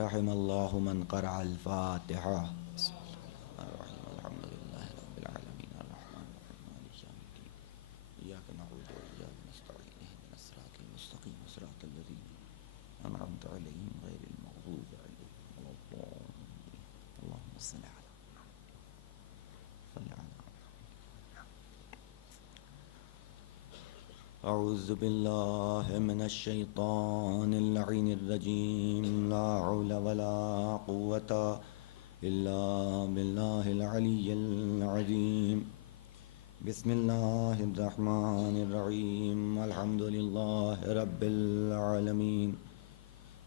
رحم اللہ من قرأ الفاتحہ. بسم اللہ الرحمن الرحیم الحمد للہ رب العالمین الرحمن الرحیم مالک یوم الدین ایاک نعبد و ایاک نستعین اہدنا الصراط المستقیم صراط الذین انعمت علیہم غیر المغضوب علیہم ولا الضالین. اللہم صل علی اعوذ باللہ من الشیطان اللعین الرجیم لا حول ولا قوة الا باللہ العلی العظیم. بسم اللہ الرحمن الرحیم الحمد للہ رب العالمین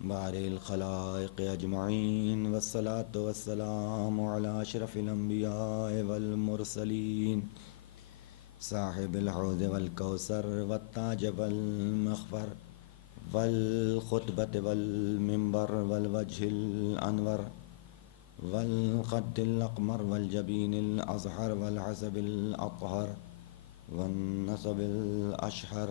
بارئ الخلائق اجمعین والصلاة والسلام علی اشرف الانبیاء والمرسلین صاحب الحوض والکوثر والتاج والمغفر والخطبة والمنبر والوجه الانور والخد الاقمر والجبین الازہر والعصب الاطہر والنسب الاشہر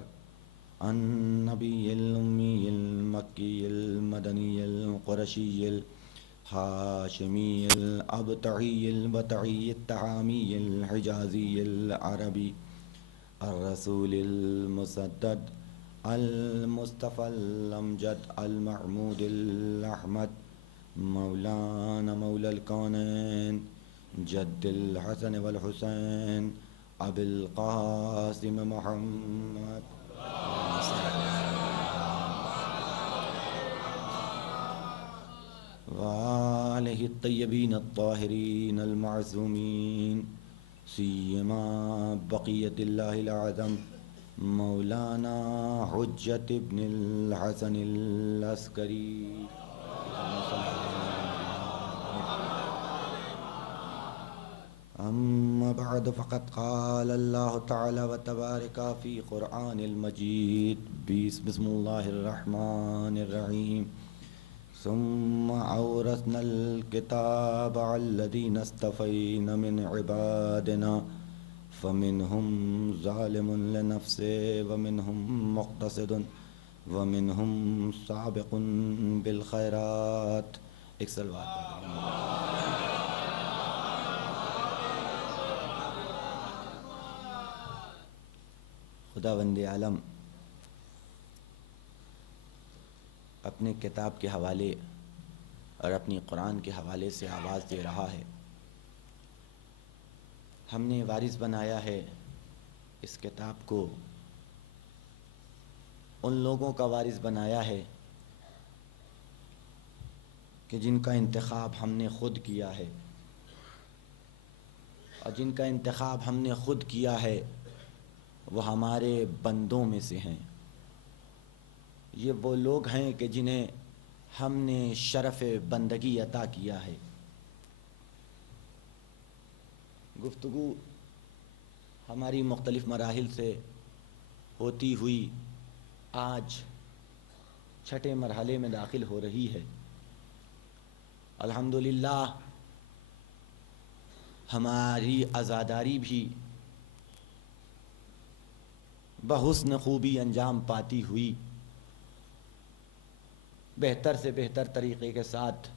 النبی الامی المکی المدنی القرشی الحاشمی الابتعی البتعی التحامی الحجازی العربی الرسول المسدد المصطفى الامجد المحمود الاحمد مولانا مولا الكونين جد الحسن والحسين ابي القاسم محمد وآلہ الطیبین الطاہرین المعصومین سیما بقیت اللہ العظم مولانا حجت ابن الحسن العسکری. اما بعد فقد قال اللہ تعالی وتبارک فی قرآن المجید بسم اللہ الرحمن الرحیم ثم اورثنا الكتاب الذين اصطفينا من عبادنا فمنهم ظالم لنفسه ومنهم مقتصد ومنهم سابق بالخيرات. ایک صلوات. خداوند عالم اپنے کتاب کے حوالے اور اپنی قرآن کے حوالے سے آواز دے رہا ہے. ہم نے وارث بنایا ہے اس کتاب کو، ان لوگوں کا وارث بنایا ہے کہ جن کا انتخاب ہم نے خود کیا ہے، اور جن کا انتخاب ہم نے خود کیا ہے وہ ہمارے بندوں میں سے ہیں. یہ وہ لوگ ہیں کہ جنہیں ہم نے شرف بندگی عطا کیا ہے. گفتگو ہماری مختلف مراحل سے ہوتی ہوئی آج چھٹے مرحلے میں داخل ہو رہی ہے. الحمدللہ ہماری عزاداری بھی بحسن خوبی انجام پاتی ہوئی بہتر سے بہتر طریقے کے ساتھ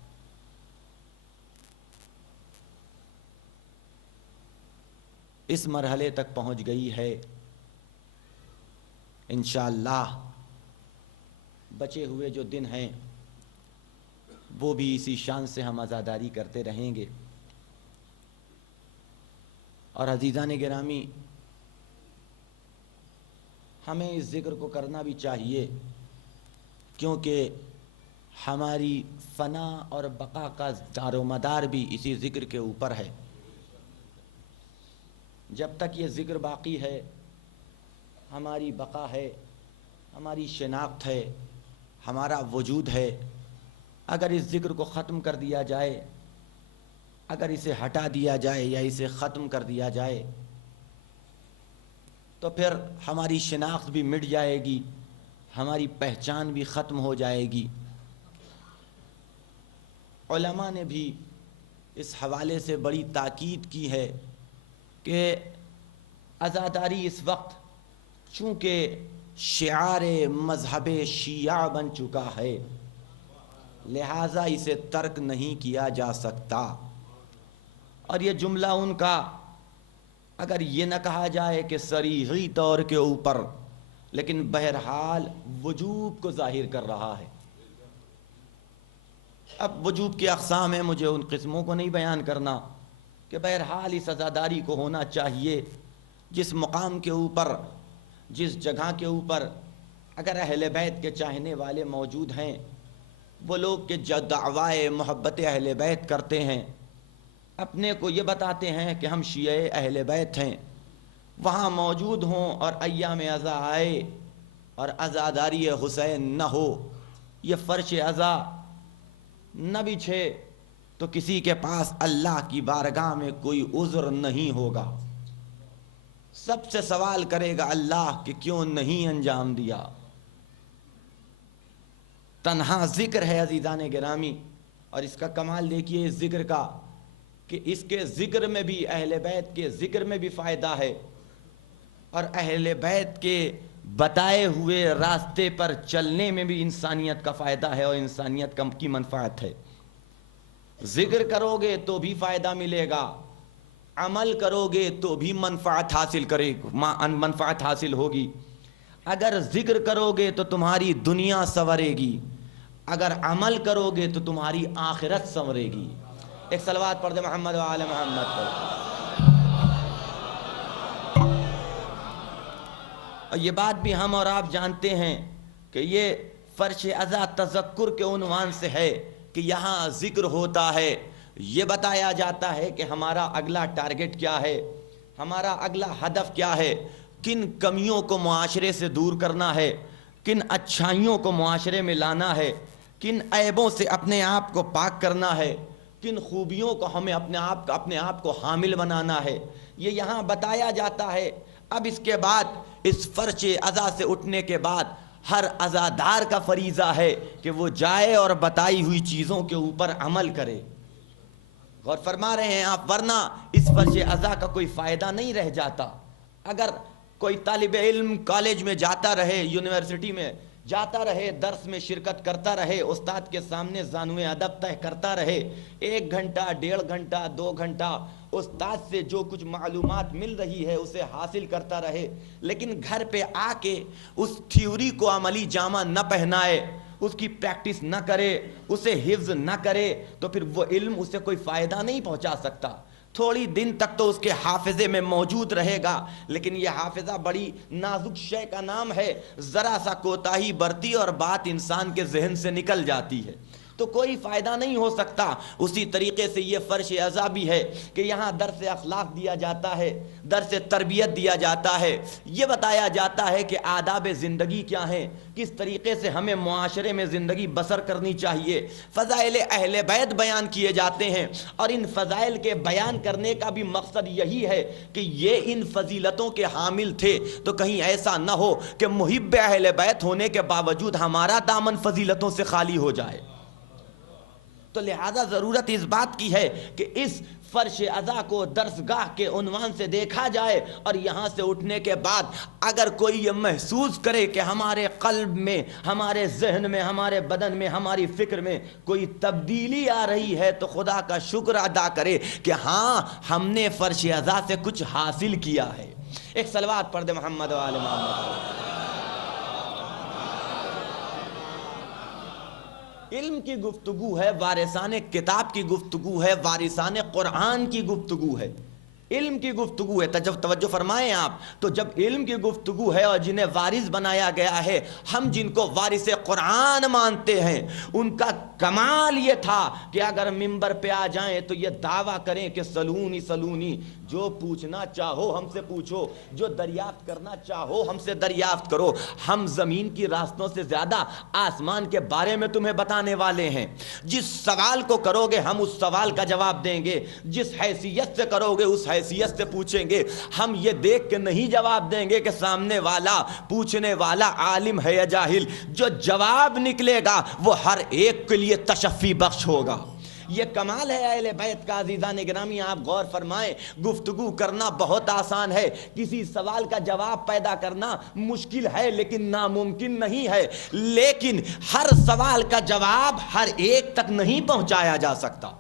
اس مرحلے تک پہنچ گئی ہے. انشاءاللہ بچے ہوئے جو دن ہیں وہ بھی اسی شان سے ہم عزاداری کرتے رہیں گے. اور عزیزان گرامی، ہمیں اس ذکر کو کرنا بھی چاہیے کیونکہ ہماری فنا اور بقا کا دار و مدار بھی اسی ذکر کے اوپر ہے. جب تک یہ ذکر باقی ہے ہماری بقا ہے، ہماری شناخت ہے، ہمارا وجود ہے. اگر اس ذکر کو ختم کر دیا جائے، اگر اسے ہٹا دیا جائے یا اسے ختم کر دیا جائے تو پھر ہماری شناخت بھی مٹ جائے گی، ہماری پہچان بھی ختم ہو جائے گی. علماء نے بھی اس حوالے سے بڑی تاکید کی ہے کہ عزاداری اس وقت چونکہ شعار مذہب شیعہ بن چکا ہے، لہٰذا اسے ترک نہیں کیا جا سکتا۔ اور یہ جملہ ان کا اگر یہ نہ کہا جائے کہ صریحی طور کے اوپر، لیکن بہرحال وجوب کو ظاہر کر رہا ہے۔ اب وجوب کی اقسام ہیں، مجھے ان قسموں کو نہیں بیان کرنا، کہ بہرحال اس عزاداری کو ہونا چاہیے جس مقام کے اوپر، جس جگہ کے اوپر اگر اہل بیت کے چاہنے والے موجود ہیں، وہ لوگ کہ جو دعوائے محبت اہل بیت کرتے ہیں، اپنے کو یہ بتاتے ہیں کہ ہم شیعہ اہل بیت ہیں، وہاں موجود ہوں اور ایام عزا آئے اور عزاداری حسین نہ ہو، یہ فرش عزا نہ بچھے، تو کسی کے پاس اللہ کی بارگاہ میں کوئی عذر نہیں ہوگا۔ سب سے سوال کرے گا اللہ کہ کیوں نہیں انجام دیا۔ تنہا ذکر ہے عزیزان گرامی، اور اس کا کمال دیکھیے اس ذکر کا، کہ اس کے ذکر میں بھی، اہل بیت کے ذکر میں بھی فائدہ ہے، اور اہل بیت کے بتائے ہوئے راستے پر چلنے میں بھی انسانیت کا فائدہ ہے اور انسانیت کی منفعت ہے۔ ذکر کرو گے تو بھی فائدہ ملے گا، عمل کرو گے تو بھی منفعت حاصل ہوگی۔ اگر ذکر کرو گے تو تمہاری دنیا سنورے گی، اگر عمل کرو گے تو تمہاری آخرت سنورے گی۔ ایک صلوات پڑھ دے محمد و آل محمد پر۔ اور یہ بات بھی ہم اور آپ جانتے ہیں کہ یہ فرش عزا تذکر کے عنوان سے ہے کہ یہاں ذکر ہوتا ہے، یہ بتایا جاتا ہے کہ ہمارا اگلا ٹارگٹ کیا ہے، ہمارا اگلا ہدف کیا ہے، کن کمیوں کو معاشرے سے دور کرنا ہے، کن اچھائیوں کو معاشرے میں لانا ہے، کن عیبوں سے اپنے آپ کو پاک کرنا ہے، کن خوبیوں کو ہمیں اپنے آپ کو حامل بنانا ہے، یہ یہاں بتایا جاتا ہے۔ اب اس کے بعد، اس فرش عزا سے اٹھنے کے بعد، ہر عزادار کا فریضہ ہے کہ وہ جائے اور بتائی ہوئی چیزوں کے اوپر عمل کرے۔ غور فرما رہے ہیں آپ، ورنہ اس فرش عزا کا کوئی فائدہ نہیں رہ جاتا۔ اگر کوئی طالب علم کالج میں جاتا رہے، یونیورسٹی میں جاتا رہے، درس میں شرکت کرتا رہے، استاد کے سامنے زانوِ ادب طے کرتا رہے، 1 گھنٹہ 1.5 گھنٹہ 2 گھنٹہ استاد سے جو کچھ معلومات مل رہی ہے اسے حاصل کرتا رہے، لیکن گھر پہ آ کے اس تھیوری کو عملی جامہ نہ پہنائے، اس کی پریکٹس نہ کرے، اسے حفظ نہ کرے، تو پھر وہ علم اسے کوئی فائدہ نہیں پہنچا سکتا۔ تھوڑی دن تک تو اس کے حافظے میں موجود رہے گا، لیکن یہ حافظہ بڑی نازک شے کا نام ہے، ذرا سا کوتاہی برتی اور بات انسان کے ذہن سے نکل جاتی ہے، تو کوئی فائدہ نہیں ہو سکتا۔ اسی طریقے سے یہ فرش عزا بھی ہے کہ یہاں درس اخلاق دیا جاتا ہے، درس تربیت دیا جاتا ہے، یہ بتایا جاتا ہے کہ آداب زندگی کیا ہیں، کس طریقے سے ہمیں معاشرے میں زندگی بسر کرنی چاہیے، فضائل اہل بیت بیان کیے جاتے ہیں، اور ان فضائل کے بیان کرنے کا بھی مقصد یہی ہے کہ یہ ان فضیلتوں کے حامل تھے، تو کہیں ایسا نہ ہو کہ محب اہل بیت ہونے کے باوجود ہمارا دامن فضیلتوں سے خالی ہو جائے۔ تو لہذا ضرورت اس بات کی ہے کہ اس فرش عزا کو درسگاہ کے عنوان سے دیکھا جائے، اور یہاں سے اٹھنے کے بعد اگر کوئی یہ محسوس کرے کہ ہمارے قلب میں، ہمارے ذہن میں، ہمارے بدن میں، ہماری فکر میں کوئی تبدیلی آ رہی ہے، تو خدا کا شکر ادا کرے کہ ہاں ہم نے فرش عزا سے کچھ حاصل کیا ہے۔ ایک صلوات پڑھ دے محمد و آل محمد۔ علم کی گفتگو ہے، وارثان کتاب کی گفتگو ہے، وارثان قرآن کی گفتگو ہے، علم کی گفتگو ہے۔ توجہ فرمائیں آپ، تو جب علم کی گفتگو ہے اور جنہیں وارث بنایا گیا ہے، ہم جن کو وارث قرآن مانتے ہیں، ان کا کمال یہ تھا کہ اگر ممبر پہ آ جائیں تو یہ دعویٰ کریں کہ سلونی سلونی، جو پوچھنا چاہو ہم سے پوچھو، جو دریافت کرنا چاہو ہم سے دریافت کرو، ہم زمین کی راستوں سے زیادہ آسمان کے بارے میں تمہیں بتانے والے ہیں، جس سوال کو کرو گے ہم اس سوال کا جواب دیں گے، جس حیثیت سے کرو گے اس حیثیت سے پوچھیں گے، ہم یہ دیکھ کے نہیں جواب دیں گے کہ سامنے والا پوچھنے والا عالم ہے یا جاہل، جو جواب نکلے گا وہ ہر ایک کے لیے تشفی بخش ہوگا۔ یہ کمال ہے اہل بیت کا۔ عزیزان گرامی آپ غور فرمائیں، گفتگو کرنا بہت آسان ہے، کسی سوال کا جواب پیدا کرنا مشکل ہے لیکن ناممکن نہیں ہے، لیکن ہر سوال کا جواب ہر ایک تک نہیں پہنچایا جا سکتا۔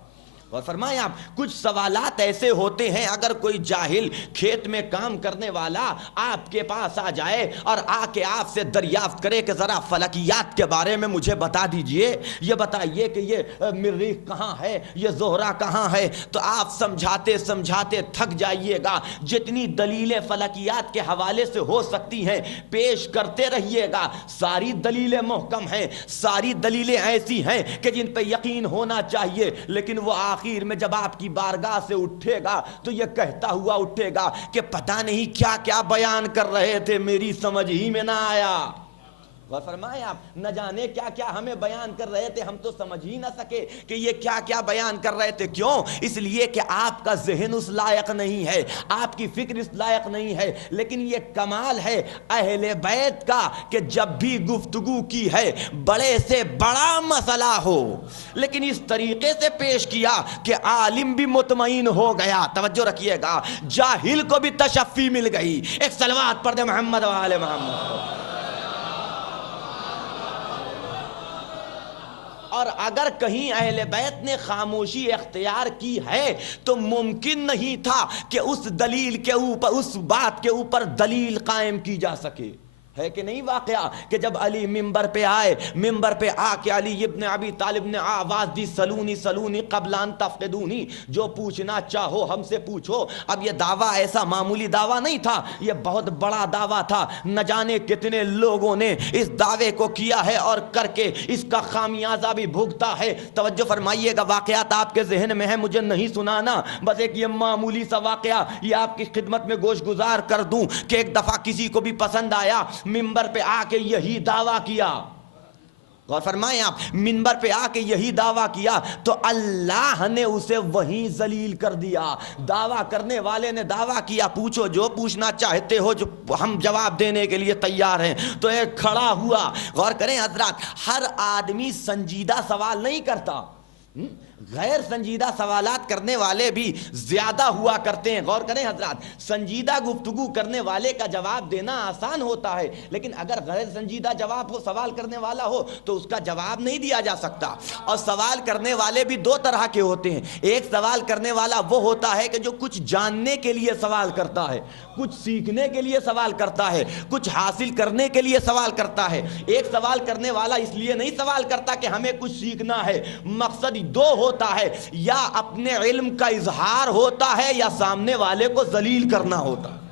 اور فرمائیں آپ، کچھ سوالات ایسے ہوتے ہیں اگر کوئی جاہل کھیت میں کام کرنے والا آپ کے پاس آ جائے اور آ کے آپ سے دریافت کرے کہ ذرا فلکیات کے بارے میں مجھے بتا دیجئے، یہ بتائیے کہ یہ مریخ کہاں ہے، یہ زہرہ کہاں ہے، تو آپ سمجھاتے سمجھاتے تھک جائیے گا۔ جتنی دلیلیں فلکیات کے حوالے سے ہو سکتی ہیں پیش کرتے رہیے گا۔ ساری دلیلیں محکم ہیں، ساری دلیلیں ایسی ہیں کہ جن پہ یقین ہونا چاہیے، لیکن وہ آخر میں جب آپ کی بارگاہ سے اٹھے گا تو یہ کہتا ہوا اٹھے گا کہ پتہ نہیں کیا کیا بیان کر رہے تھے، میری سمجھ ہی میں نہ آیا۔ اور فرمائے آپ، نہ جانے کیا کیا ہمیں بیان کر رہے تھے، ہم تو سمجھ ہی نہ سکے کہ یہ کیا کیا بیان کر رہے تھے۔ کیوں؟ اس لیے کہ آپ کا ذہن اس لائق نہیں ہے، آپ کی فکر اس لائق نہیں ہے۔ لیکن یہ کمال ہے اہل بیت کا کہ جب بھی گفتگو کی ہے بڑے سے بڑا مسئلہ ہو لیکن اس طریقے سے پیش کیا کہ عالم بھی مطمئن ہو گیا۔ توجہ رکھیے گا، جاہل کو بھی تشفی مل گئی۔ ایک صلوات پڑھ دے محمد و آل محمد۔ اور اگر کہیں اہل بیت نے خاموشی اختیار کی ہے تو ممکن نہیں تھا کہ اس دلیل کے اوپر، اس بات کے اوپر دلیل قائم کی جا سکے۔ ہے کہ نہیں واقعہ کہ جب علی ممبر پہ آئے، ممبر پہ آ کے علی ابن ابی طالب نے آواز دی، سلونی سلونی قبل ان تفقدونی، جو پوچھنا چاہو ہم سے پوچھو۔ اب یہ دعویٰ ایسا معمولی دعویٰ نہیں تھا، یہ بہت بڑا دعویٰ تھا۔ نہ جانے کتنے لوگوں نے اس دعوے کو کیا ہے اور کر کے اس کا خامیازہ بھی بھگتا ہے۔ توجہ فرمائیے گا، واقعات آپ کے ذہن میں ہے، مجھے نہیں سنانا، بس ایک یہ معمولی سا واقعہ یہ آپ کی خدمت میں گوش گزار کر دوں کہ ایک دفعہ کسی کو بھی پسند آیا، منبر پہ آ کے یہی دعویٰ کیا۔ غور فرمائیں آپ، منبر پہ آ کے یہی دعویٰ کیا تو اللہ نے اسے وہیں ذلیل کر دیا۔ دعویٰ کرنے والے نے دعویٰ کیا، پوچھو جو پوچھنا چاہتے ہو، جو ہم جواب دینے کے لیے تیار ہیں۔ تو ایک کھڑا ہوا۔ غور کریں حضرات، ہر آدمی سنجیدہ سوال نہیں کرتا، غیر سنجیدہ سوالات کرنے والے بھی زیادہ ہوا کرتے ہیں۔ غور کریں حضرات، سنجیدہ گفتگو کرنے والے کا جواب دینا آسان ہوتا ہے، لیکن اگر غیر سنجیدہ جواب ہو، سوال کرنے والا ہو تو اس کا جواب نہیں دیا جا سکتا۔ اور سوال کرنے والے بھی دو طرح کے ہوتے ہیں۔ ایک سوال کرنے والا وہ ہوتا ہے کہ جو کچھ جاننے کے لیے سوال کرتا ہے، کچھ سیکھنے کے لیے سوال کرتا ہے، کچھ حاصل کرنے کے لیے سوال کرتا ہے۔ ایک سوال کرنے والا اس لیے نہیں سوال کرتا کہ ہمیں کچھ سیکھنا ہے، مقصد دو ہوتا ہے، یا اپنے علم کا اظہار ہوتا ہے یا سامنے والے کو ذلیل کرنا ہوتا ہے۔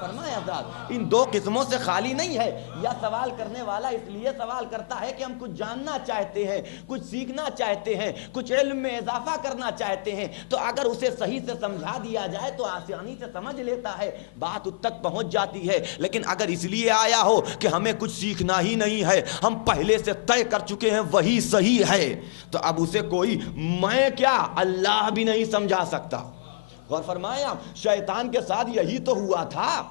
فرمائے حضرات، ان دو قسموں سے خالی نہیں ہے۔ یا سوال کرنے والا اس لیے سوال کرتا ہے کہ ہم کچھ جاننا چاہتے ہیں، کچھ سیکھنا چاہتے ہیں، کچھ علم میں اضافہ کرنا چاہتے ہیں، تو اگر اسے صحیح سے سمجھا دیا جائے تو آسانی سے سمجھ لیتا ہے، بات اس تک پہنچ جاتی ہے۔ لیکن اگر اس لیے آیا ہو کہ ہمیں کچھ سیکھنا ہی نہیں ہے، ہم پہلے سے طے کر چکے ہیں وہی صحیح ہے، تو اب اسے کوئی میں کیا اللہ بھی نہیں سمجھا سکتا۔ غور فرمائیں آپ، شیطان کے ساتھ یہی تو ہوا تھا،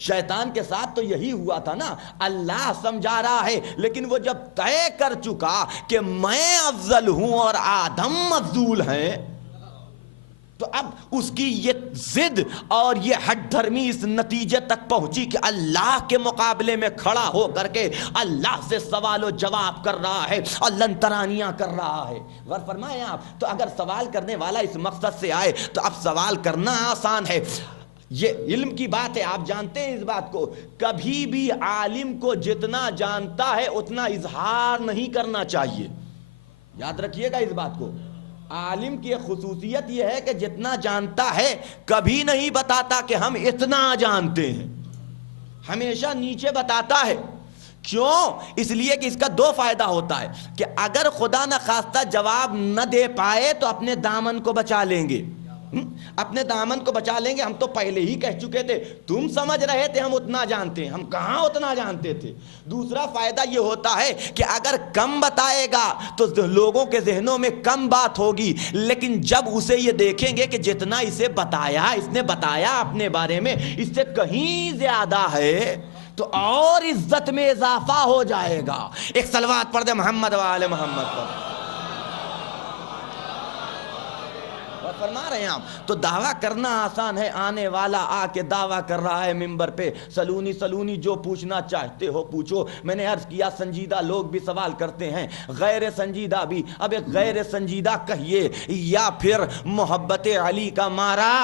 شیطان کے ساتھ تو یہی ہوا تھا نا۔ اللہ سمجھا رہا ہے، لیکن وہ جب طے کر چکا کہ میں افضل ہوں اور آدم مفضول ہیں، تو اب اس کی یہ ضد اور یہ ہٹ دھرمی اس نتیجے تک پہنچی کہ اللہ کے مقابلے میں کھڑا ہو کر کے اللہ سے سوال و جواب کر رہا ہے اور لنترانیاں کر رہا ہے۔ غور فرمائیں آپ، تو اگر سوال کرنے والا اس مقصد سے آئے تو اب سوال کرنا آسان ہے۔ یہ علم کی بات ہے، آپ جانتے ہیں اس بات کو، کبھی بھی عالم کو جتنا جانتا ہے اتنا اظہار نہیں کرنا چاہیے۔ یاد رکھیے گا اس بات کو، عالم کی ایک خصوصیت یہ ہے کہ جتنا جانتا ہے کبھی نہیں بتاتا کہ ہم اتنا جانتے ہیں، ہمیشہ نیچے بتاتا ہے۔ کیوں؟ اس لیے کہ اس کا دو فائدہ ہوتا ہے کہ اگر خدا نہ خواستہ جواب نہ دے پائے تو اپنے دامن کو بچا لیں گے، اپنے دامن کو بچا لیں گے۔ ہم تو پہلے ہی کہہ چکے تھے، تم سمجھ رہے تھے ہم اتنا جانتے ہیں، ہم کہاں اتنا جانتے تھے۔ دوسرا فائدہ یہ ہوتا ہے کہ اگر کم بتائے گا تو لوگوں کے ذہنوں میں کم بات ہوگی، لیکن جب اسے یہ دیکھیں گے کہ جتنا اسے بتایا، اس نے بتایا اپنے بارے میں اس سے کہیں زیادہ ہے، تو اور عزت میں اضافہ ہو جائے گا۔ ایک صلوات پڑھ دے محمد و آل محمد پر۔ اور فرما رہے ہیں آپ تو دعویٰ کرنا آسان ہے، آنے والا آ کے دعویٰ کر رہا ہے ممبر پہ، سلونی سلونی جو پوچھنا چاہتے ہو پوچھو۔ میں نے عرض کیا سنجیدہ لوگ بھی سوال کرتے ہیں، غیر سنجیدہ بھی۔ اب ایک غیر سنجیدہ کہیے یا پھر محبت علی کا مارا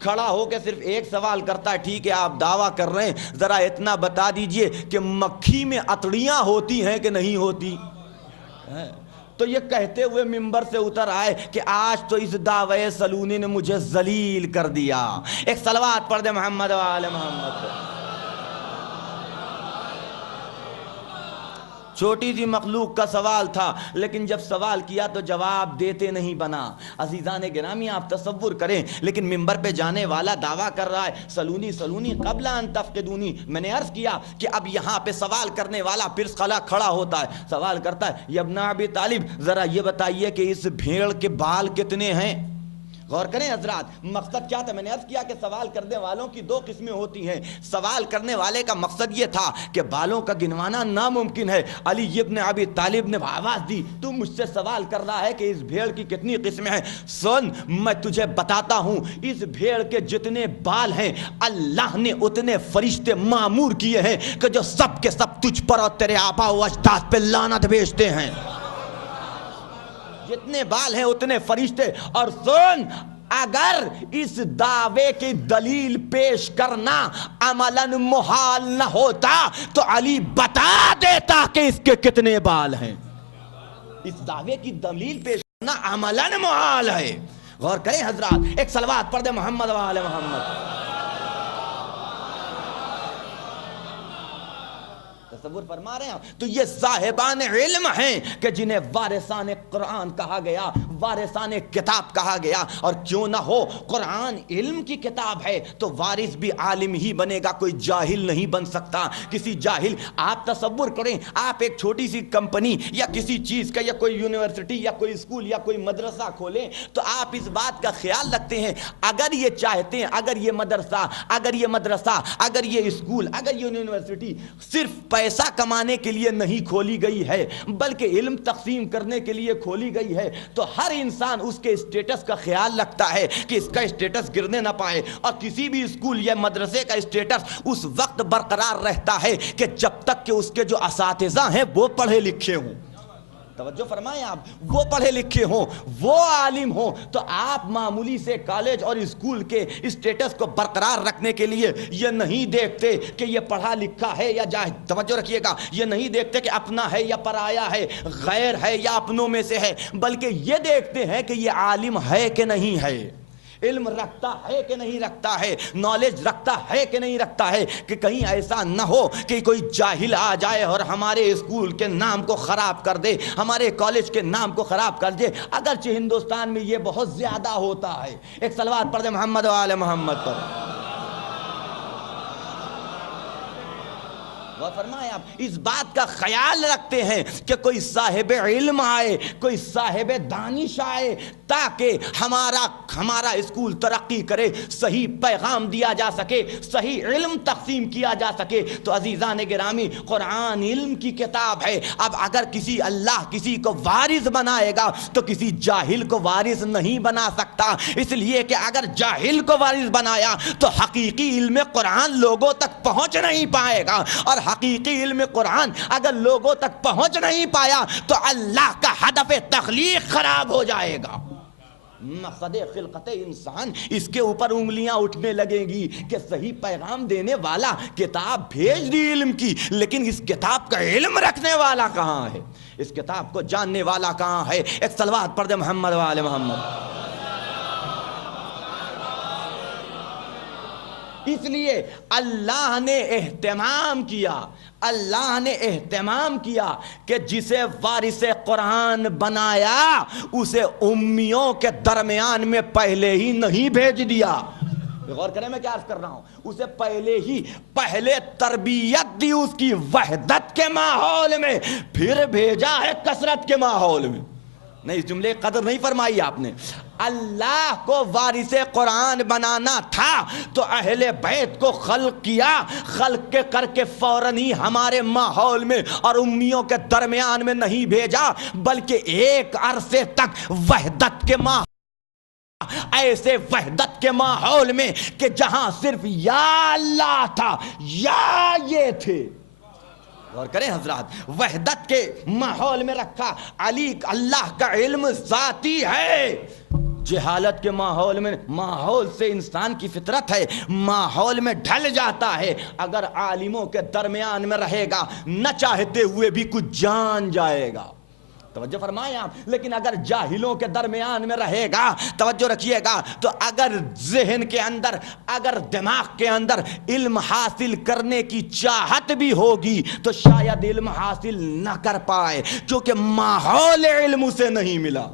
کھڑا ہو کے صرف ایک سوال کرتا ہے، ٹھیک ہے آپ دعویٰ کر رہے ہیں، ذرا اتنا بتا دیجئے کہ مکھی میں اتڑیاں ہوتی ہیں کہ نہیں ہوتی؟ تو یہ کہتے ہوئے ممبر سے اتر آئے کہ آج تو اس دعوے سلونی نے مجھے ذلیل کر دیا۔ ایک صلوات پڑھ دے محمد و آل محمد۔ چھوٹی سی مخلوق کا سوال تھا، لیکن جب سوال کیا تو جواب دیتے نہیں بنا۔ عزیزان گرامی آپ تصور کریں، لیکن ممبر پہ جانے والا دعویٰ کر رہا ہے سلونی سلونی قبل ان تفقدونی۔ میں نے عرض کیا کہ اب یہاں پہ سوال کرنے والا پھر کھڑا ہوتا ہے، سوال کرتا ہے یا ابن ابی طالب ذرا یہ بتائیے کہ اس بھیڑ کے بال کتنے ہیں؟ غور کریں حضرات، مقصد کیا تھا؟ میں نے عرض کیا کہ سوال کرنے والوں کی دو قسمیں ہوتی ہیں۔ سوال کرنے والے کا مقصد یہ تھا کہ بالوں کا گنوانا ناممکن ہے۔ علی ابن ابی طالب نے آواز دی، تو مجھ سے سوال کر رہا ہے کہ اس بھیڑ کی کتنی قسمیں ہیں؟ سن، میں تجھے بتاتا ہوں، اس بھیڑ کے جتنے بال ہیں اللہ نے اتنے فرشتے معمور کیے ہیں کہ جو سب کے سب تجھ پر اور تیرے آبا و اجداد پہ لعنت بھیجتے ہیں۔ جتنے بال ہیں اتنے فرشتے۔ اور سن، اگر اس دعوے کی دلیل پیش کرنا عملاً محال نہ ہوتا تو علی بتا دیتا کہ اس کے کتنے بال ہیں۔ اس دعوے کی دلیل پیش کرنا عملاً محال ہے۔ غور کریں حضرات، ایک صلوات پڑھ دے محمد و آل محمد۔ تصور فرما رہے ہیں؟ تو یہ صاحبان علم ہیں کہ جنہیں وارثان قرآن کہا گیا، وارثان کتاب کہا گیا۔ اور کیوں نہ ہو، قرآن علم کی کتاب ہے تو وارث بھی عالم ہی بنے گا، کوئی جاہل نہیں بن سکتا۔ کسی جاہل، آپ تصور کریں آپ ایک چھوٹی سی کمپنی یا کسی چیز کا یا کوئی یونیورسٹی یا کوئی اسکول یا کوئی مدرسہ کھولیں تو آپ اس بات کا خیال رکھتے ہیں اگر یہ چاہتے ہیں، اگر یہ مدرسہ، اگر یہ اسکول، اگر یہ یونیورسٹی صرف پیسہ کمانے کے لیے نہیں کھولی گئی ہے بلکہ علم تقسیم کرنے کے لیے کھولی گئی ہے، تو ہر انسان اس کے اسٹیٹس کا خیال رکھتا ہے کہ اس کا اسٹیٹس گرنے نہ پائے۔ اور کسی بھی اسکول یا مدرسے کا اسٹیٹس اس وقت برقرار رہتا ہے کہ جب تک کہ اس کے جو اساتذہ ہیں وہ پڑھے لکھے ہوں۔ توجہ فرمائیں آپ، وہ پڑھے لکھے ہوں، وہ عالم ہوں۔ تو آپ معمولی سے کالج اور اسکول کے اسٹیٹس کو برقرار رکھنے کے لیے یہ نہیں دیکھتے کہ یہ پڑھا لکھا ہے یا جاہل۔ توجہ رکھیے گا، یہ نہیں دیکھتے کہ اپنا ہے یا پرایا ہے، غیر ہے یا اپنوں میں سے ہے، بلکہ یہ دیکھتے ہیں کہ یہ عالم ہے کہ نہیں ہے، علم رکھتا ہے کہ نہیں رکھتا ہے، نالج رکھتا ہے کہ نہیں رکھتا ہے، کہ کہیں ایسا نہ ہو کہ کوئی جاہل آ جائے اور ہمارے اسکول کے نام کو خراب کر دے، ہمارے کالج کے نام کو خراب کر دے۔ اگرچہ ہندوستان میں یہ بہت زیادہ ہوتا ہے۔ ایک صلوات پڑھ دے محمد و آل محمد پر۔ اور فرمایا آپ اس بات کا خیال رکھتے ہیں کہ کوئی صاحب علم آئے، کوئی صاحب دانش آئے تاکہ ہمارا اسکول ترقی کرے، صحیح پیغام دیا جا سکے، صحیح علم تقسیم کیا جا سکے۔ تو عزیزان گرامی، قرآن علم کی کتاب ہے۔ اب اگر اللہ کسی کو وارث بنائے گا تو کسی جاہل کو وارث نہیں بنا سکتا، اس لیے کہ اگر جاہل کو وارث بنایا تو حقیقی علم قرآن لوگوں تک پہنچ نہیں پائے گا، اور حقیقی علم قرآن اگر لوگوں تک پہنچ نہیں پایا تو اللہ کا ہدف تخلیق خراب ہو جائے گا۔ مقصد خلقت انسان، اس کے اوپر انگلیاں اٹھنے لگیں گی کہ صحیح پیغام دینے والا کتاب بھیج دی علم کی، لیکن اس کتاب کا علم رکھنے والا کہاں ہے، اس کتاب کو جاننے والا کہاں ہے؟ ایک صلوات پڑھ دے محمد و آل محمد۔ اس لیے اللہ نے اہتمام کیا کہ جسے وارث قرآن بنایا اسے امیوں کے درمیان میں پہلے ہی نہیں بھیج دیا۔ غور کریں میں کیا عرض کر رہا ہوں، اسے پہلے تربیت دی اس کی وحدت کے ماحول میں، پھر بھیجا ہے کثرت کے ماحول میں۔ نہیں، اس جملے قدر نہیں فرمائی آپ نے۔ اللہ کو وارث قرآن بنانا تھا تو اہل بیت کو خلق کیا، خلق کے کر کے فوراً ہی ہمارے ماحول میں اور امیوں کے درمیان میں نہیں بھیجا، بلکہ ایک عرصے تک وحدت کے ماحول ایسے وحدت کے ماحول میں کہ جہاں صرف یا اللہ تھا یا یہ تھے. غور کریں حضرات, وحدت کے ماحول میں رکھا. علی اللہ کا علم ذاتی ہے. جہالت کے ماحول سے انسان کی فطرت ہے, ماحول میں ڈھل جاتا ہے. اگر عالموں کے درمیان میں رہے گا نہ چاہتے ہوئے بھی کچھ جان جائے گا. توجہ فرمائیں آپ. لیکن اگر جاہلوں کے درمیان میں رہے گا, توجہ رکھیے گا, تو اگر ذہن کے اندر, اگر دماغ کے اندر علم حاصل کرنے کی چاہت بھی ہوگی تو شاید علم حاصل نہ کر پائے, کیونکہ ماحول علم اسے نہیں ملا.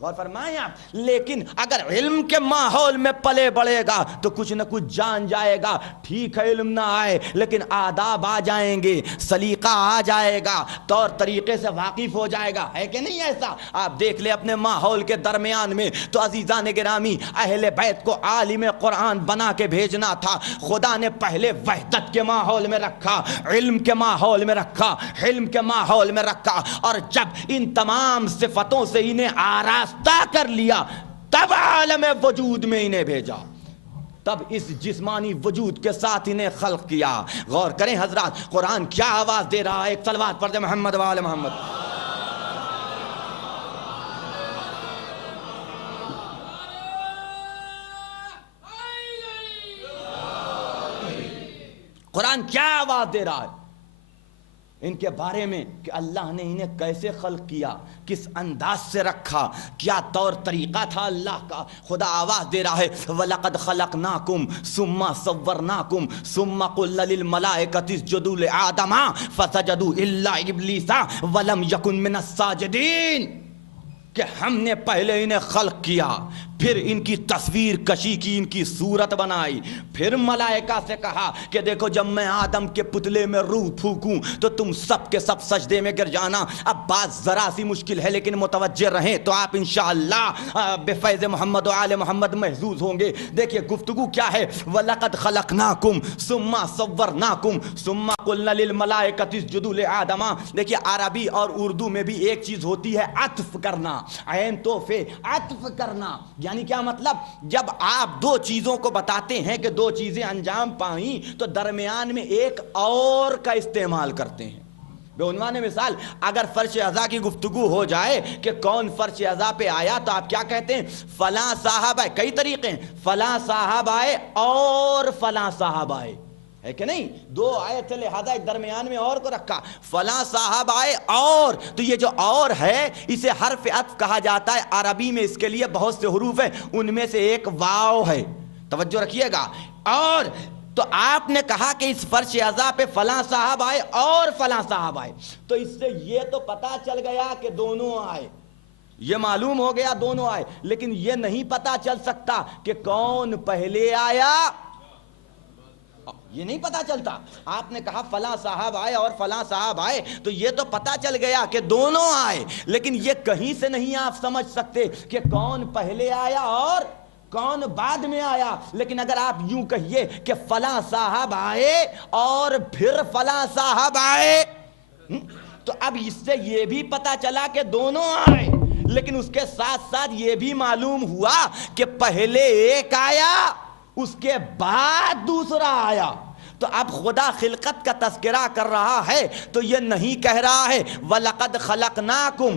غور فرمائیں آپ. لیکن اگر علم کے ماحول میں پلے بڑھے گا تو کچھ نہ کچھ جان جائے گا. ٹھیک ہے علم نہ آئے لیکن آداب آ جائیں گے, سلیقہ آ جائے گا, طور طریقے سے واقف ہو جائے گا. ہے کہ نہیں ایسا؟ آپ دیکھ لیں اپنے ماحول کے درمیان میں. تو عزیزان گرامی, اہل بیت کو عالم قرآن بنا کے بھیجنا تھا. خدا نے پہلے وحدت کے ماحول میں رکھا, علم کے ماحول میں رکھا, حلم کے ماحول میں رکھا, اور جب ان تمام صفتوں سے انہیں آراستہ کر لیا تب عالم وجود میں انہیں بھیجا, تب اس جسمانی وجود کے ساتھ انہیں خلق کیا. غور کریں حضرات, قرآن کیا آواز دے رہا ہے. ایک صلوات پڑھ دیں محمد و آل محمد. قرآن کیا آواز دے رہا ہے ان کے بارے میں کہ اللہ نے انہیں کیسے خلق کیا, کس انداز سے رکھا, کیا طور طریقہ تھا اللہ کا. خدا آواز دے رہا ہے وَلَقَدْ خَلَقْنَاكُمْ ثُمَّ صَوَّرْنَاكُمْ ثُمَّ قُلْنَا لِلْمَلَائِكَةِ اسْجُدُوا لِآدَمَ فَسَجَدُوا إِلَّا إِبْلِيسَ وَلَمْ يَكُنْ مِنَ السَّاجِدِينَ. کہ ہم نے پہلے انہیں خلق کیا, پھر ان کی تصویر کشی کی, ان کی صورت بنائی, پھر ملائکہ سے کہا کہ دیکھو جب میں آدم کے پتلے میں روح پھونکوں تو تم سب کے سب سجدے میں گر جانا. اب بات ذرا سی مشکل ہے لیکن متوجہ رہیں تو آپ انشاءاللہ بفیض محمد و آل محمد محظوظ ہوں گے. دیکھیے گفتگو کیا ہے. وَلَقَدْ خَلَقْنَاكُمْ ثُمَّ صَوَّرْنَاكُمْ ثُمَّ قُلْنَا لِلْمَلَائِكَةِ اسْجُدُوا لِآدَمَ. دیکھیے عربی اور اردو میں بھی ایک چیز ہوتی ہے عطف کرنا, عین توفے, عطف کرنا. یعنی کیا مطلب؟ جب آپ دو چیزوں کو بتاتے ہیں کہ دو چیزیں انجام پائیں تو درمیان میں ایک اور کا استعمال کرتے ہیں. بے عنوان مثال, اگر فرش اعضاء کی گفتگو ہو جائے کہ کون فرش اعضاء پہ آیا تو آپ کیا کہتے ہیں؟ فلاں صاحب آئے. کئی طریقے ہیں, فلاں صاحب آئے اور فلاں صاحب آئے, ہے کہ نہیں؟ دو آئے تھے لہذا درمیان میں اور کو رکھا. فلاں صاحب آئے اور, تو یہ جو اور ہے اسے حرف عطف کہا جاتا ہے. عربی میں اس کے لیے بہت سے حروف ہیں, ان میں سے ایک واو ہے. توجہ رکھیے گا. اور تو آپ نے کہا کہ اس فرش اعضاء پہ فلاں صاحب آئے اور فلاں صاحب آئے, تو اس سے یہ تو پتا چل گیا کہ دونوں آئے, یہ معلوم ہو گیا دونوں آئے. لیکن یہ نہیں پتا چل سکتا کہ کون پہلے آیا, یہ نہیں پتا چلتا. آپ نے کہا فلاں صاحب آئے اور فلاں صاحب آئے, تو یہ تو پتا چل گیا کہ دونوں آئے, لیکن یہ کہیں سے نہیں آپ سمجھ سکتے کہ کون پہلے آیا اور کون بعد میں آیا. لیکن اگر آپ یوں کہیے کہ فلاں صاحب آئے اور پھر فلاں صاحب آئے, تو اب اس سے یہ بھی پتا چلا کہ دونوں آئے, لیکن اس کے ساتھ ساتھ یہ بھی معلوم ہوا کہ پہلے ایک آیا اس کے بعد دوسرا آیا. تو اب خدا خلقت کا تذکرہ کر رہا ہے تو یہ نہیں کہہ رہا ہے وَلَقَدْ خَلَقْنَاكُمْ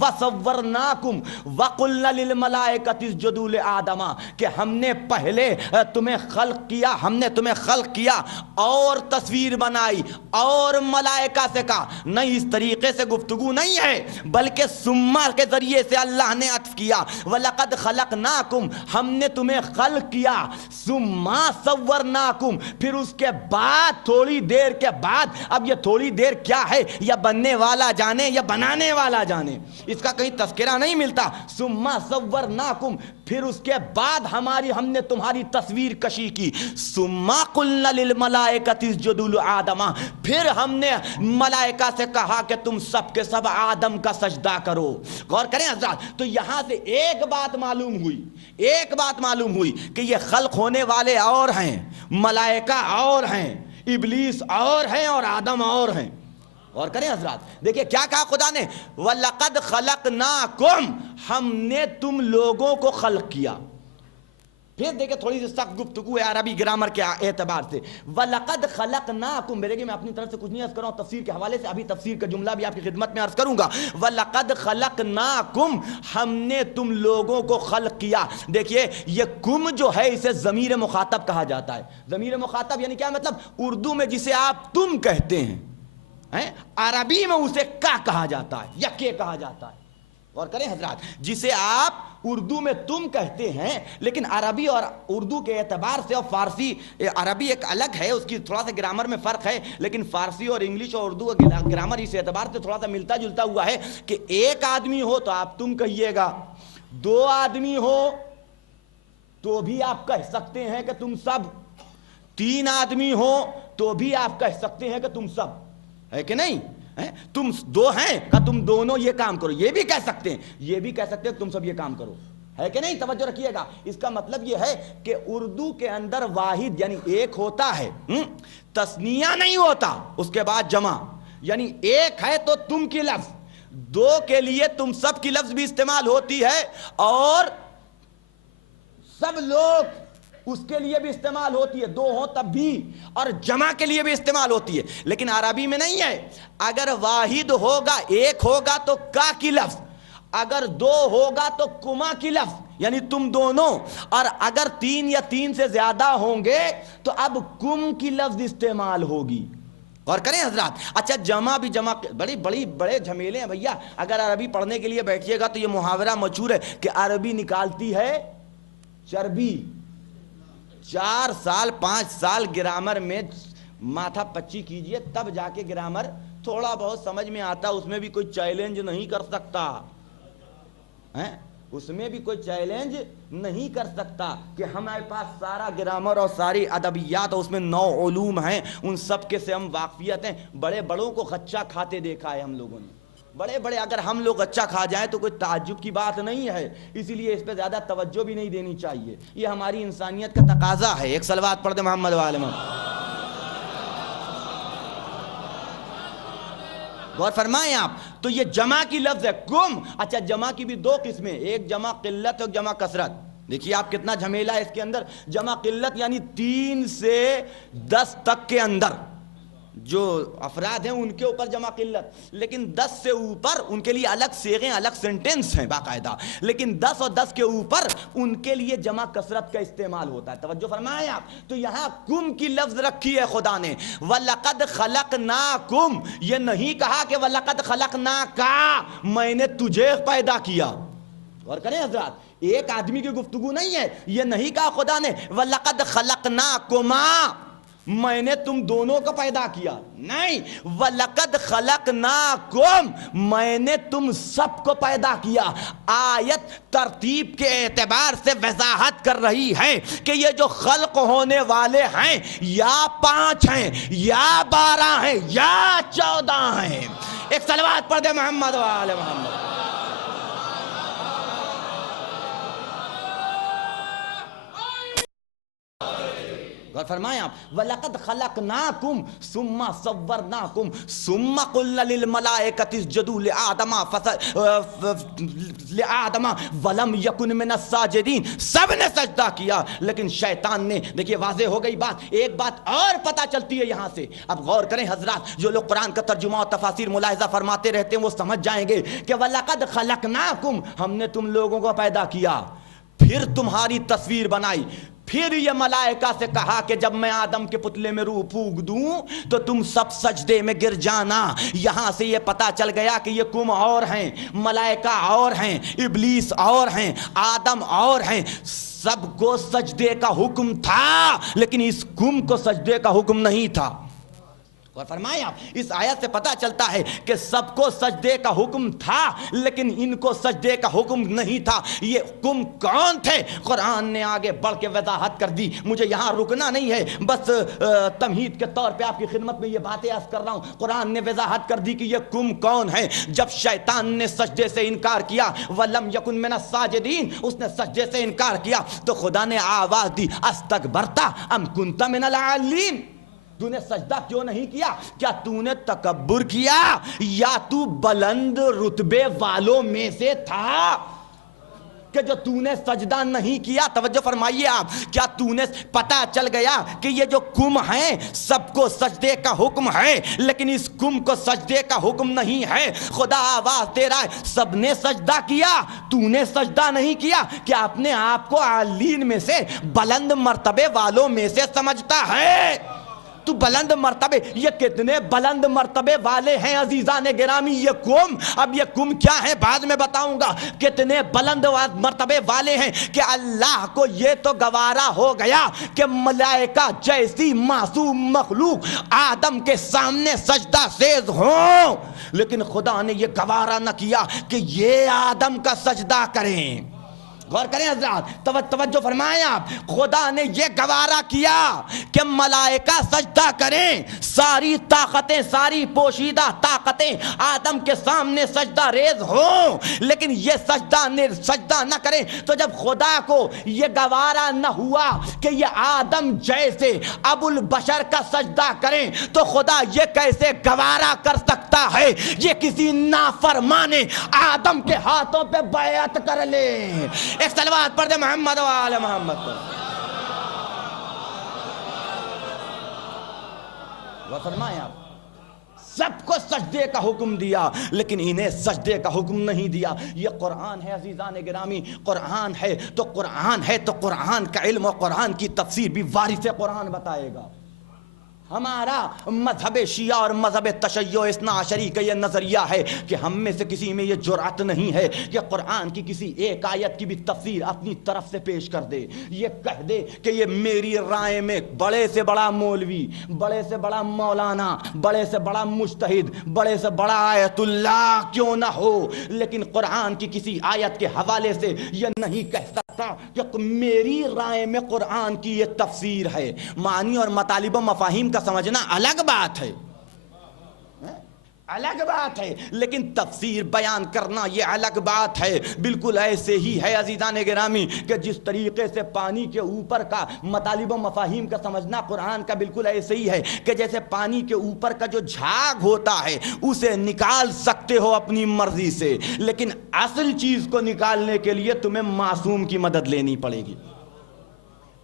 وَصَوَّرْنَاكُمْ وَقُلْنَا لِلْمَلَائِكَةِ اسْجُدُوا لِآدَمَ, کہ ہم نے پہلے تمہیں خلق کیا, ہم نے تمہیں خلق کیا اور تصویر بنائی اور ملائکہ سے کہا. نہیں, اس طریقے سے گفتگو نہیں ہے, بلکہ سما کے ذریعے سے اللہ نے عطف کیا. وَلَقَدْ خَلَقْنَاكُمْ, ہم نے تمہیں خلق کیا, ثُمَّ صَوَّرْنَاكُمْ, پھر اس کے بعد تھوڑی دیر کے بعد, اب یہ تھوڑی دیر کیا ہے یا بننے والا جانے یا بنانے والا جانے, اس کا کہیں تذکرہ نہیں ملتا. ثُمَّ صَوَّرْنَاكُمْ, پھر اس کے بعد ہم نے تمہاری تصویر کشی کی. ثُمَّ قُلْنَا لِلْمَلَائِكَةِ اسْجُدُوا لِآدَمَ, پھر ہم نے ملائکہ سے کہا کہ تم سب کے سب آدم کا سجدہ کرو. غور کریں حضرات, تو یہاں سے ایک بات معلوم ہوئی کہ یہ خلق ہونے والے اور ہیں, ملائکہ اور ہیں, ابلیس اور ہیں اور آدم اور ہیں. غور کریں حضرات، دیکھیں کیا کہا خدا نے، وَلَقَدْ خَلَقْنَاكُمْ، ہم نے تم لوگوں کو خلق کیا. پھر دیکھیں تھوڑی سی سخت گفتگو ہے عربی گرامر کے اعتبار سے. وَلَقَدْ خَلَقْنَاكُمْ، میرے کہ میں اپنی طرف سے کچھ نہیں عرض کر رہا ہوں، تفسیر کے حوالے سے ابھی تفسیر کا جملہ بھی آپ کی خدمت میں عرض کروں گا. وَلَقَدْ خَلَقْنَاكُمْ، ہم نے تم لوگوں کو خلق کیا. دیکھیے یہ کم جو ہے اسے ضمیر مخاطب کہا جاتا ہے. ضمیر مخاطب یعنی کیا مطلب، اردو میں جسے آپ تم کہتے ہیں، عربی میں اسے کا کہا جاتا ہے یا کے کہا جاتا ہے. اور کریں حضرات، جسے آپ اردو میں تم کہتے ہیں، لیکن عربی اور اردو کے اعتبار سے، اور فارسی، عربی ایک الگ ہے، اس کی تھوڑا سا گرامر میں فرق ہے، لیکن فارسی اور انگلش اور اردو کا گرامر اس اعتبار سے تھوڑا سا ملتا جلتا ہوا ہے کہ ایک آدمی ہو تو آپ تم کہیے گا، دو آدمی ہو تو بھی آپ کہہ سکتے ہیں کہ تم سب، تین آدمی ہو تو بھی آپ کہہ سکتے ہیں کہ تم سب، ہے کہ نہیں؟ تم دو ہیں کہ تم دونوں یہ کام کرو، یہ بھی کہہ سکتے ہیں، یہ بھی کہہ سکتے ہیں تم سب یہ کام کرو، ہے کہ نہیں؟ توجہ رکھیے گا. اس کا مطلب یہ ہے کہ اردو کے اندر واحد یعنی ایک ہوتا ہے، تثنیہ نہیں ہوتا، اس کے بعد جمع، یعنی ایک ہے تو تم کی لفظ، دو کے لیے تم سب کی لفظ بھی استعمال ہوتی ہے، اور سب لوگ اس کے لیے بھی استعمال ہوتی ہے، دو ہوں تب بھی، اور جمع کے لیے بھی استعمال ہوتی ہے. لیکن عربی میں نہیں ہے. اگر واحد ہوگا، ایک ہوگا تو کا کی لفظ، اگر دو ہوگا تو کما کی لفظ یعنی تم دونوں، اور اگر تین یا تین سے زیادہ ہوں گے تو اب کم کی لفظ استعمال ہوگی. اور کریں حضرات. اچھا جمع بھی، جمع بڑے جھمیلے ہیں بھیا. اگر عربی پڑھنے کے لیے بیٹھیے گا تو یہ محاورہ مشہور ہے کہ عربی نکالتی ہے چربی. 4 سال 5 سال گرامر میں ماتھا پچی کیجئے تب جا کے گرامر تھوڑا بہت سمجھ میں آتا. اس میں بھی کوئی چیلنج نہیں کر سکتا، اس میں بھی کوئی چیلنج نہیں کر سکتا کہ ہمارے پاس سارا گرامر اور ساری ادبیات اور اس میں 9 علوم ہیں، ان سب کے سے ہم واقفیت ہیں. بڑے بڑوں کو غچہ کھاتے دیکھا ہے ہم لوگوں نے، بڑے اگر ہم لوگ اچھا کھا جائیں تو کوئی تعجب کی بات نہیں ہے. اسی لیے اس پہ زیادہ توجہ بھی نہیں دینی چاہیے، یہ ہماری انسانیت کا تقاضا ہے. ایک صلوات پڑھ دیں محمد وآل محمد. غور فرمائیں آپ. تو یہ جمع کی لفظ ہے کم. اچھا جمع کی بھی 2 قسمیں، ایک جمع قلت اور جمع کثرت. دیکھیے آپ کتنا جھمیلا ہے اس کے اندر. جمع قلت یعنی 3 سے 10 تک کے اندر جو افراد ہیں ان کے اوپر جمع قلت، لیکن 10 سے اوپر ان کے لیے الگ صیغیں، الگ سینٹنس ہیں باقاعدہ، لیکن 10 اور 10 کے اوپر ان کے لیے جمع کثرت کا استعمال ہوتا ہے. توجہ فرمائیں آپ. تو یہاں کم کی لفظ رکھی ہے خدا نے. وَلَقَدْ خَلَقْنَاكُمْ، یہ نہیں کہا کہ وَلَقَدْ خَلَقْنَاكَ، میں نے تجھے پیدا کیا. غور کریں حضرات، ایک آدمی کی گفتگو نہیں ہے. یہ نہیں کہا خدا نے وَلَقَدْ خَلَقْنَاكُمَا، میں نے تم دونوں کو پیدا کیا. نہیں، وَلَقَدْ خَلَقْنَاكُمْ، میں نے تم سب کو پیدا کیا. آیت ترتیب کے اعتبار سے وضاحت کر رہی ہے کہ یہ جو خلق ہونے والے ہیں یا 5 ہیں یا 12 ہیں یا 14 ہیں. ایک صلوات پڑھ دے محمد وآل محمد. غور فرمائیں آپ. وَلَقَدْ خَلَقْنَاكُمْ ثُمَّ صَوَّرْنَاكُمْ ثُمَّ قُلْنَا لِلْمَلَائِكَةِ اسْجُدُوا لِآدَمَ وَلَمْ يَكُنْ مِنَ السَّاجِدِينَ. سب نے سجدہ کیا لیکن شیطان نے. دیکھیے واضح ہو گئی بات. ایک بات اور پتہ چلتی ہے یہاں سے. اب غور کریں حضرات، جو لوگ قرآن کا ترجمہ اور تفاسیر ملاحظہ فرماتے رہتے ہیں وہ سمجھ جائیں گے کہ وَلَقَدْ خَلَقْنَاكُمْ، ہم نے تم لوگوں کو پیدا کیا، پھر تمہاری تصویر بنائی، پھر یہ ملائکہ سے کہا کہ جب میں آدم کے پتلے میں روح پھونک دوں تو تم سب سجدے میں گر جانا. یہاں سے یہ پتا چل گیا کہ یہ کم اور ہیں، ملائکہ اور ہیں، ابلیس اور ہیں، آدم اور ہیں. سب کو سجدے کا حکم تھا لیکن اس کم کو سجدے کا حکم نہیں تھا. اور فرمائیں آپ، اس آیت سے پتہ چلتا ہے کہ سب کو سجدے کا حکم تھا لیکن ان کو سجدے کا حکم نہیں تھا. یہ کم کون تھے؟ قرآن نے آگے بڑھ کے وضاحت کر دی. مجھے یہاں رکنا نہیں ہے، بس تمہید کے طور پہ آپ کی خدمت میں یہ باتیں عرض کر رہا ہوں. قرآن نے وضاحت کر دی کہ یہ کم کون ہیں. جب شیطان نے سجدے سے انکار کیا، وَلَمْ يَكُنْ مِنَ السَّاجِدِينَ، اس نے سجدے سے انکار کیا تو خدا نے آواز دی، اسْتَكْبَرْتَ أَمْ كُنْتَ مِنَ الْعَالِينَ. تو نے سجدہ کیوں نہیں کیا؟ کیا تو نے تکبر کیا یا تو بلند رتبے والوں میں سے تھا کہ جو تو نے سجدہ نہیں کیا؟ توجہ فرمائیے آپ، کیا تو نے پتہ چل گیا کہ یہ جو کم ہیں سب کو سجدے کا حکم ہے، لیکن اس کم کو سجدے کا حکم نہیں ہے؟ خدا آواز دے رہا ہے سب نے سجدہ کیا، تو نے سجدہ نہیں کیا۔ کیا اپنے آپ کو عالین میں سے بلند مرتبے والوں میں سے سمجھتا ہے؟ تو بلند مرتبے، یہ کتنے بلند مرتبے والے ہیں عزیزان گرامی یہ قوم؟ اب یہ قوم کیا ہے بعد میں بتاؤں گا۔ کتنے بلند مرتبے والے ہیں کہ اللہ کو یہ تو گوارا ہو گیا کہ ملائکہ جیسی معصوم مخلوق آدم کے سامنے سجدہ سیز ہوں، لیکن خدا نے یہ گوارا نہ کیا کہ یہ آدم کا سجدہ کریں۔ غور کریں حضرات، توجہ فرمائیں آپ، خدا نے یہ گوارا کیا کہ ملائکہ سجدہ کریں، ساری طاقتیں، ساری پوشیدہ طاقتیں آدم کے سامنے سجدہ ریز ہوں، لیکن یہ سجدہ نہ کریں۔ تو جب خدا کو یہ گوارا نہ ہوا کہ یہ آدم جیسے ابو البشر کا سجدہ کریں، تو خدا یہ کیسے گوارا کر سکتا ہے یہ کسی نافرمان آدم کے ہاتھوں پہ بیعت کر لے؟ ایک صلوات پڑھ دے محمد و آل محمد پر۔ وہ فرمائیں آپ، سب کو سجدے کا حکم دیا لیکن انہیں سجدے کا حکم نہیں دیا۔ یہ قرآن ہے عزیزان گرامی، قرآن ہے تو قرآن کا علم اور قرآن کی تفسیر بھی وارث قرآن بتائے گا۔ ہمارا مذہب شیعہ اور مذہب تشیع اثنا عشری کا یہ نظریہ ہے کہ ہم میں سے کسی میں یہ جرأت نہیں ہے کہ قرآن کی کسی ایک آیت کی بھی تفسیر اپنی طرف سے پیش کر دے، یہ کہہ دے کہ یہ میری رائے میں بڑے سے بڑا مولوی، بڑے سے بڑا مولانا، بڑے سے بڑا مجتہد، بڑے سے بڑا آیت اللہ کیوں نہ ہو، لیکن قرآن کی کسی آیت کے حوالے سے یہ نہیں کہہ سکتا کہ میری رائے میں قرآن کی یہ تفسیر ہے۔ معنی اور مطالب و مفاہیم کا سمجھنا الگ بات ہے، الگ بات ہے، لیکن تفسیر بیان کرنا یہ الگ بات ہے۔ بالکل ایسے ہی ہے عزیزان گرامی کہ جس طریقے سے پانی کے اوپر کا مطالب و مفاہیم کا سمجھنا قرآن کا بالکل ایسے ہی ہے کہ جیسے پانی کے اوپر کا جو جھاگ ہوتا ہے اسے نکال سکتے ہو اپنی مرضی سے، لیکن اصل چیز کو نکالنے کے لیے تمہیں معصوم کی مدد لینی پڑے گی۔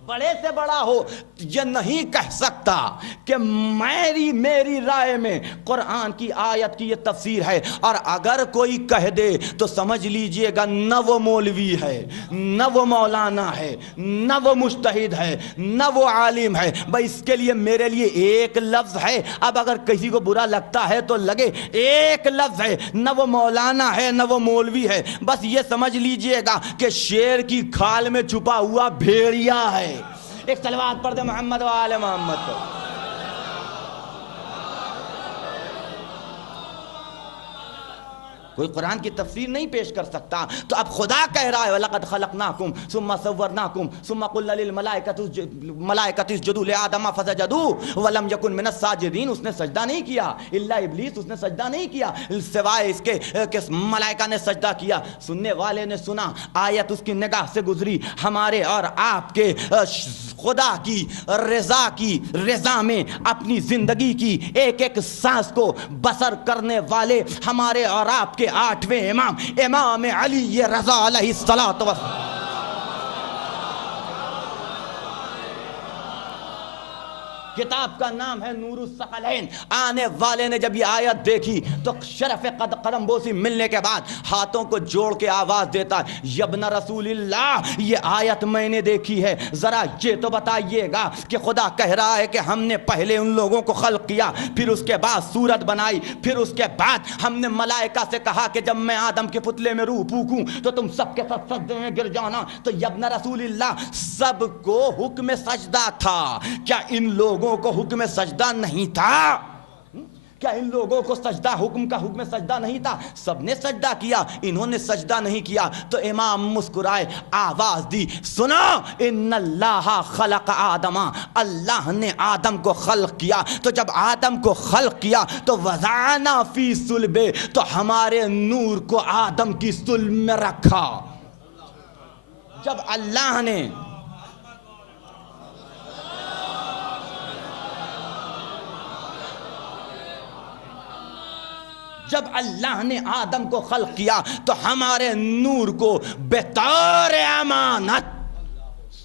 بڑے سے بڑا ہو یہ نہیں کہہ سکتا کہ میری رائے میں قرآن کی آیت کی یہ تفسیر ہے، اور اگر کوئی کہہ دے تو سمجھ لیجئے گا نہ وہ مولوی ہے، نہ وہ مولانا ہے، نہ وہ مجتہد ہے، نہ وہ عالم ہے۔ بھائی اس کے لیے میرے لیے ایک لفظ ہے، اب اگر کسی کو برا لگتا ہے تو لگے، ایک لفظ ہے، نہ وہ مولانا ہے نہ وہ مولوی ہے، بس یہ سمجھ لیجئے گا کہ شیر کی کھال میں چھپا ہوا بھیڑیا ہے۔ ایک صلوات پڑھ دے محمد و آل محمد پر۔ کوئی قرآن کی تفسیر نہیں پیش کر سکتا، تو اب خدا کہہ رہا ہے وَلَقَدْ خَلَقْنَاكُمْ ثُمَّ صَوَّرْنَاكُمْ ثُمَّ قُلْنَا لِلْمَلَائِكَةِ اسْجُدُوا لِآدَمَ فَسَجَدُوا وَلَمْ يَكُنْ مِنَ السَّاجِدِينَ۔ اس نے سجدہ نہیں کیا الا ابلیس، اس نے سجدہ نہیں کیا سوائے اس کے کہ ملائکہ نے سجدہ کیا۔ سننے والے نے سنا، آیت اس کی نگاہ سے گزری، ہمارے اور آپ کے خدا کی رضا میں اپنی زندگی کی ایک ایک سانس کو بسر کرنے والے ہمارے اور آپ کے 8ویں امام علی رضا علیہ الصلوۃ والسلام۔ کتاب کا نام ہے نور الثقلین۔ آنے والے نے جب یہ آیت دیکھی تو شرف قدم بوسی ملنے کے بعد ہاتھوں کو جوڑ کے آواز دیتا ہے، یبن رسول اللہ، یہ آیت میں نے دیکھی ہے، ذرا یہ تو بتائیے گا کہ خدا کہہ رہا ہے کہ ہم نے پہلے ان لوگوں کو خلق کیا، پھر اس کے بعد صورت بنائی، پھر اس کے بعد ہم نے ملائکہ سے کہا کہ جب میں آدم کے پتلے میں روح پھونکوں تو تم سب کے ساتھ سجدے میں گر جانا۔ تو یبن رسول اللہ، سب کو حکم سجدہ تھا، کیا ان لوگوں کو حکم سجدہ نہیں تھا؟ کیا ان لوگوں کو سجدہ حکم سجدہ نہیں تھا؟ سب نے سجدہ کیا، انہوں نے سجدہ نہیں کیا۔ تو امام مسکرائے، آواز دی، سنو، ان اللہ خلق آدم، اللہ نے آدم کو خلق کیا۔ تو جب آدم کو خلق کیا تو وضعنا فی صلبہ، تو ہمارے نور کو آدم کی صلب میں رکھا۔ جب اللہ نے جب اللہ نے آدم کو خلق کیا تو ہمارے نور کو بطور امانت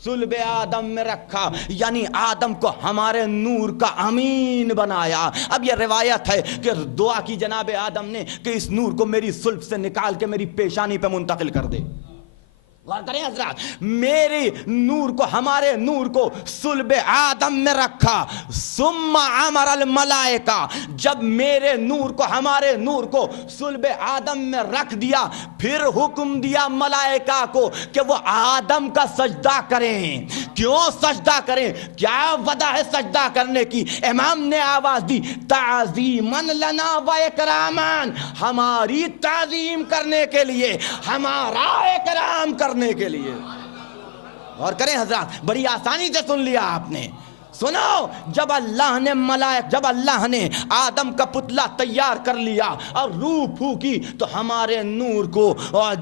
صلب آدم میں رکھا، یعنی آدم کو ہمارے نور کا امین بنایا۔ اب یہ روایت ہے کہ دعا کی جناب آدم نے کہ اس نور کو میری صلب سے نکال کے میری پیشانی پہ منتقل کر دے۔ غور کریں حضرات، میری نور کو، ہمارے نور کو صلب آدم میں رکھا، ثم امر الملائکہ، جب میرے نور کو، ہمارے نور کو صلب آدم میں رکھ دیا، پھر حکم دیا ملائکہ کو کہ وہ آدم کا سجدہ کریں۔ کیوں سجدہ کریں؟ کیا وجہ ہے سجدہ کرنے کی؟ امام نے آواز دی تعظیماً لنا و اکراماً، ہماری تعظیم کرنے کے لیے، ہمارا اکرام کرنے کے لیے۔ اور کریں حضرات، بڑی آسانی سے سن لیا آپ نے۔ سنو، جب اللہ نے آدم کا پتلا تیار کر لیا اور روح پھونکی تو ہمارے نور کو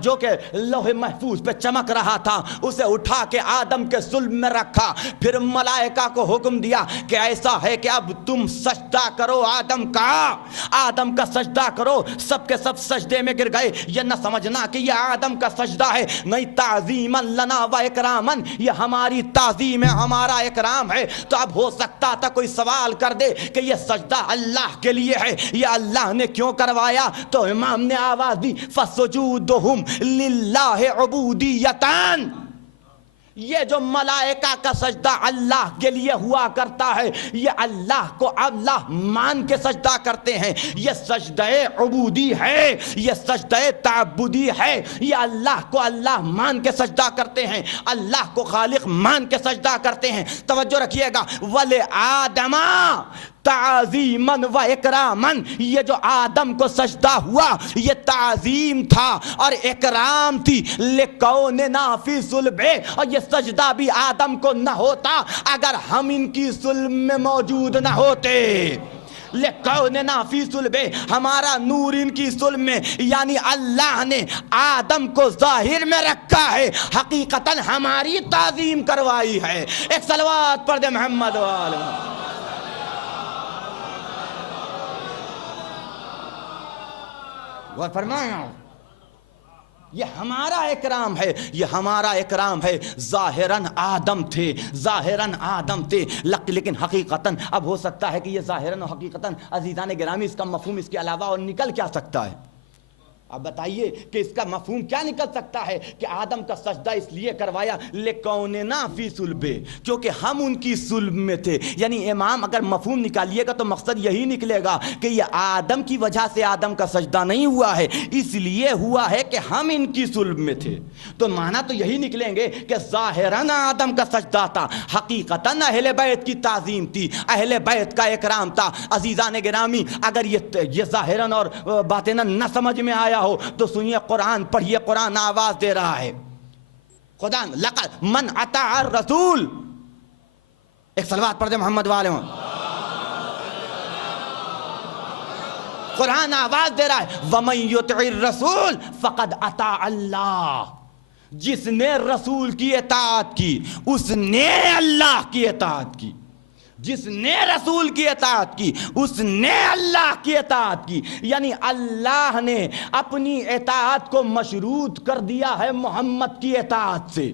جو کہ لوح محفوظ پہ چمک رہا تھا اسے اٹھا کے آدم کے صلب میں رکھا، پھر ملائکہ کو حکم دیا کہ ایسا ہے کہ اب تم سجدہ کرو آدم کا سجدہ کرو۔ سب کے سب سجدے میں گر گئے۔ یہ نہ سمجھنا کہ یہ آدم کا سجدہ ہے، نہیں، تعظیماً لنا و اکراماً، یہ ہماری تعظیم ہے، ہمارا اکرام ہے۔ تو اب ہو سکتا تھا کوئی سوال کر دے کہ یہ سجدہ اللہ کے لیے ہے، یہ اللہ نے کیوں کروایا؟ تو امام نے آواز دی فَسُجُودُهُمْ لِلَّهِ عُبُودِيَّةً، یہ جو ملائکہ کا سجدہ اللہ کے لیے ہوا کرتا ہے، یہ اللہ کو اللہ مان کے سجدہ کرتے ہیں۔ یہ سجدہ عبودی ہے، یہ سجدہ تعبدی ہے، یہ اللہ کو اللہ مان کے سجدہ کرتے ہیں، اللہ کو خالق مان کے سجدہ کرتے ہیں۔ توجہ رکھیے گا، وَلِآدَمَ تعظیماً و اکراماً، یہ جو آدم کو سجدہ ہوا یہ تعظیم تھا اور اکرام تھی، لِکَوْنِنَا فِی صُلْبِهِ، اور یہ سجدہ بھی آدم کو نہ ہوتا اگر ہم ان کی صلب میں موجود نہ ہوتے۔ لِکَوْنِنَا فِی صُلْبِهِ، ہمارا نور ان کی صلب میں، یعنی اللہ نے آدم کو ظاہر میں رکھا ہے، حقیقتاً ہماری تعظیم کروائی ہے۔ ایک صلوات پڑھ دے محمد وآلہ محمد۔ وہ فرمایا یہ ہمارا اکرام ہے، یہ ہمارا اکرام ہے۔ ظاہراً آدم تھے لیکن حقیقتاً اب ہو سکتا ہے کہ یہ ظاہراً و حقیقتاً عزیزان گرامی اس کا مفہوم اس کے علاوہ اور نکل کیا سکتا ہے؟ اب بتائیے کہ اس کا مفہوم کیا نکل سکتا ہے کہ آدم کا سجدہ اس لیے کروایا لِکَوْنِنَا فِی صُلْبِهِ، کیونکہ ہم ان کی صلب میں تھے۔ یعنی امام اگر مفہوم نکالیے گا تو مقصد یہی نکلے گا کہ یہ آدم کی وجہ سے آدم کا سجدہ نہیں ہوا ہے، اس لیے ہوا ہے کہ ہم ان کی صلب میں تھے۔ تو معنی تو یہی نکلیں گے کہ ظاہراً آدم کا سجدہ تھا، حقیقتاً اہل بیت کی تعظیم تھی، اہل بیت کا اکرام تھا۔ عزیزان گرامی، اگر یہ ظاہراً اور باطناً نہ سمجھ میں آیا ہو تو سنیے قرآن پڑھیے، قرآن آواز دے رہا ہے۔ خدا لقد من اطاع الرسول، ایک صلوات پڑھ دے محمد والے ہوں۔ قرآن آواز دے رہا ہے وَمَن يُطِعِ الرَّسُولَ فَقَدْ أَطَاعَ اللَّهَ، جس نے رسول کی اطاعت کی اس نے اللہ کی اطاعت کی، جس نے رسول کی اطاعت کی اس نے اللہ کی اطاعت کی۔ یعنی اللہ نے اپنی اطاعت کو مشروط کر دیا ہے محمد کی اطاعت سے،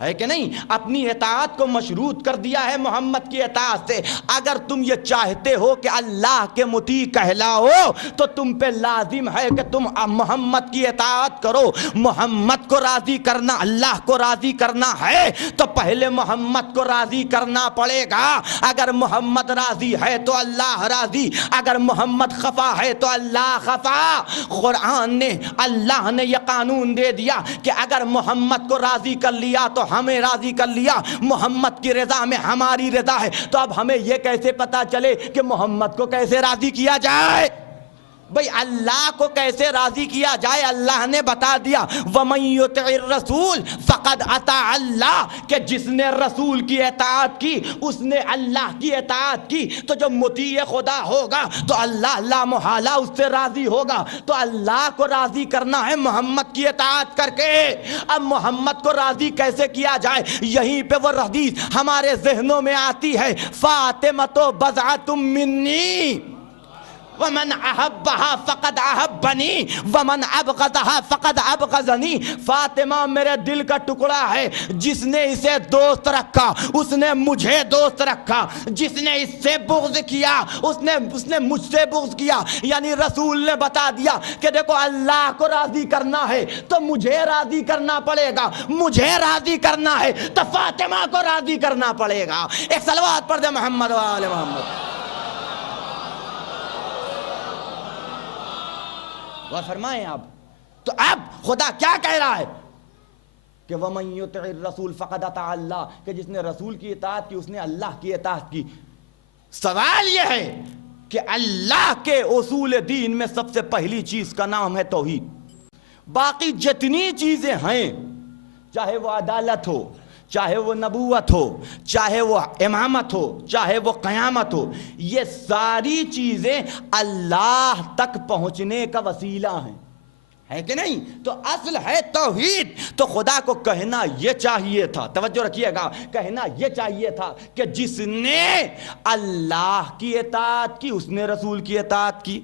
ہے کہ نہیں؟ اپنی اطاعت کو مشروط کر دیا ہے محمد کی اطاعت سے۔ اگر تم یہ چاہتے ہو کہ اللہ کے مطیع کہلاؤ تو تم پہ لازم ہے کہ تم محمد کی اطاعت کرو۔ محمد کو راضی کرنا، اللہ کو راضی کرنا ہے تو پہلے محمد کو راضی کرنا پڑے گا۔ اگر محمد راضی ہے تو اللہ راضی، اگر محمد خفا ہے تو اللہ خفا۔ قرآن نے، اللہ نے یہ قانون دے دیا کہ اگر محمد کو راضی کر لیا تو ہمیں راضی کر لیا، محمد کی رضا میں ہماری رضا ہے۔ تو اب ہمیں یہ کیسے پتا چلے کہ محمد کو کیسے راضی کیا جائے؟ بھئی اللہ کو کیسے راضی کیا جائے؟ اللہ نے بتا دیا وَمَن يُطِعِ الرَّسُولَ فَقَدْ أَطَاعَ اللَّهَ، کہ جس نے رسول کی اطاعت کی اس نے اللہ کی اطاعت کی۔ تو جو مطیع خدا ہوگا تو اللہ لا محالہ اس سے راضی ہوگا۔ تو اللہ کو راضی کرنا ہے محمد کی اطاعت کر کے۔ اب محمد کو راضی کیسے کیا جائے؟ یہیں پہ وہ حدیث ہمارے ذہنوں میں آتی ہے فاطمۃ بضعۃ منی، ومن احبها فقد احبنی ومن ابغضها فقد ابغضنی. فاطمہ میرے دل کا ٹکڑا ہے، جس نے اسے دوست رکھا اس نے مجھے دوست رکھا، جس نے اس سے بغض کیا اس نے مجھ سے بغض کیا. یعنی رسول نے بتا دیا کہ دیکھو اللہ کو راضی کرنا ہے تو مجھے راضی کرنا پڑے گا، مجھے راضی کرنا ہے تو فاطمہ کو راضی کرنا پڑے گا. ایک صلوات پڑھ دے محمد و آل محمد. اور فرمائیں آپ تو اب خدا کیا کہہ رہا ہے کہ وَمَن يُطِعِ الرَّسُولَ فَقَدْ أَطَاعَ اللَّهَ، کہ جس نے رسول کی اطاعت کی اس نے اللہ کی اطاعت کی. سوال یہ ہے کہ اللہ کے اصول دین میں سب سے پہلی چیز کا نام ہے توحید. باقی جتنی چیزیں ہیں، چاہے وہ عدالت ہو، چاہے وہ نبوت ہو، چاہے وہ امامت ہو، چاہے وہ قیامت ہو، یہ ساری چیزیں اللہ تک پہنچنے کا وسیلہ ہیں، ہے کہ نہیں؟ تو اصل ہے توحید. تو خدا کو کہنا یہ چاہیے تھا، توجہ رکھیے گا، کہنا یہ چاہیے تھا کہ جس نے اللہ کی اطاعت کی اس نے رسول کی اطاعت کی.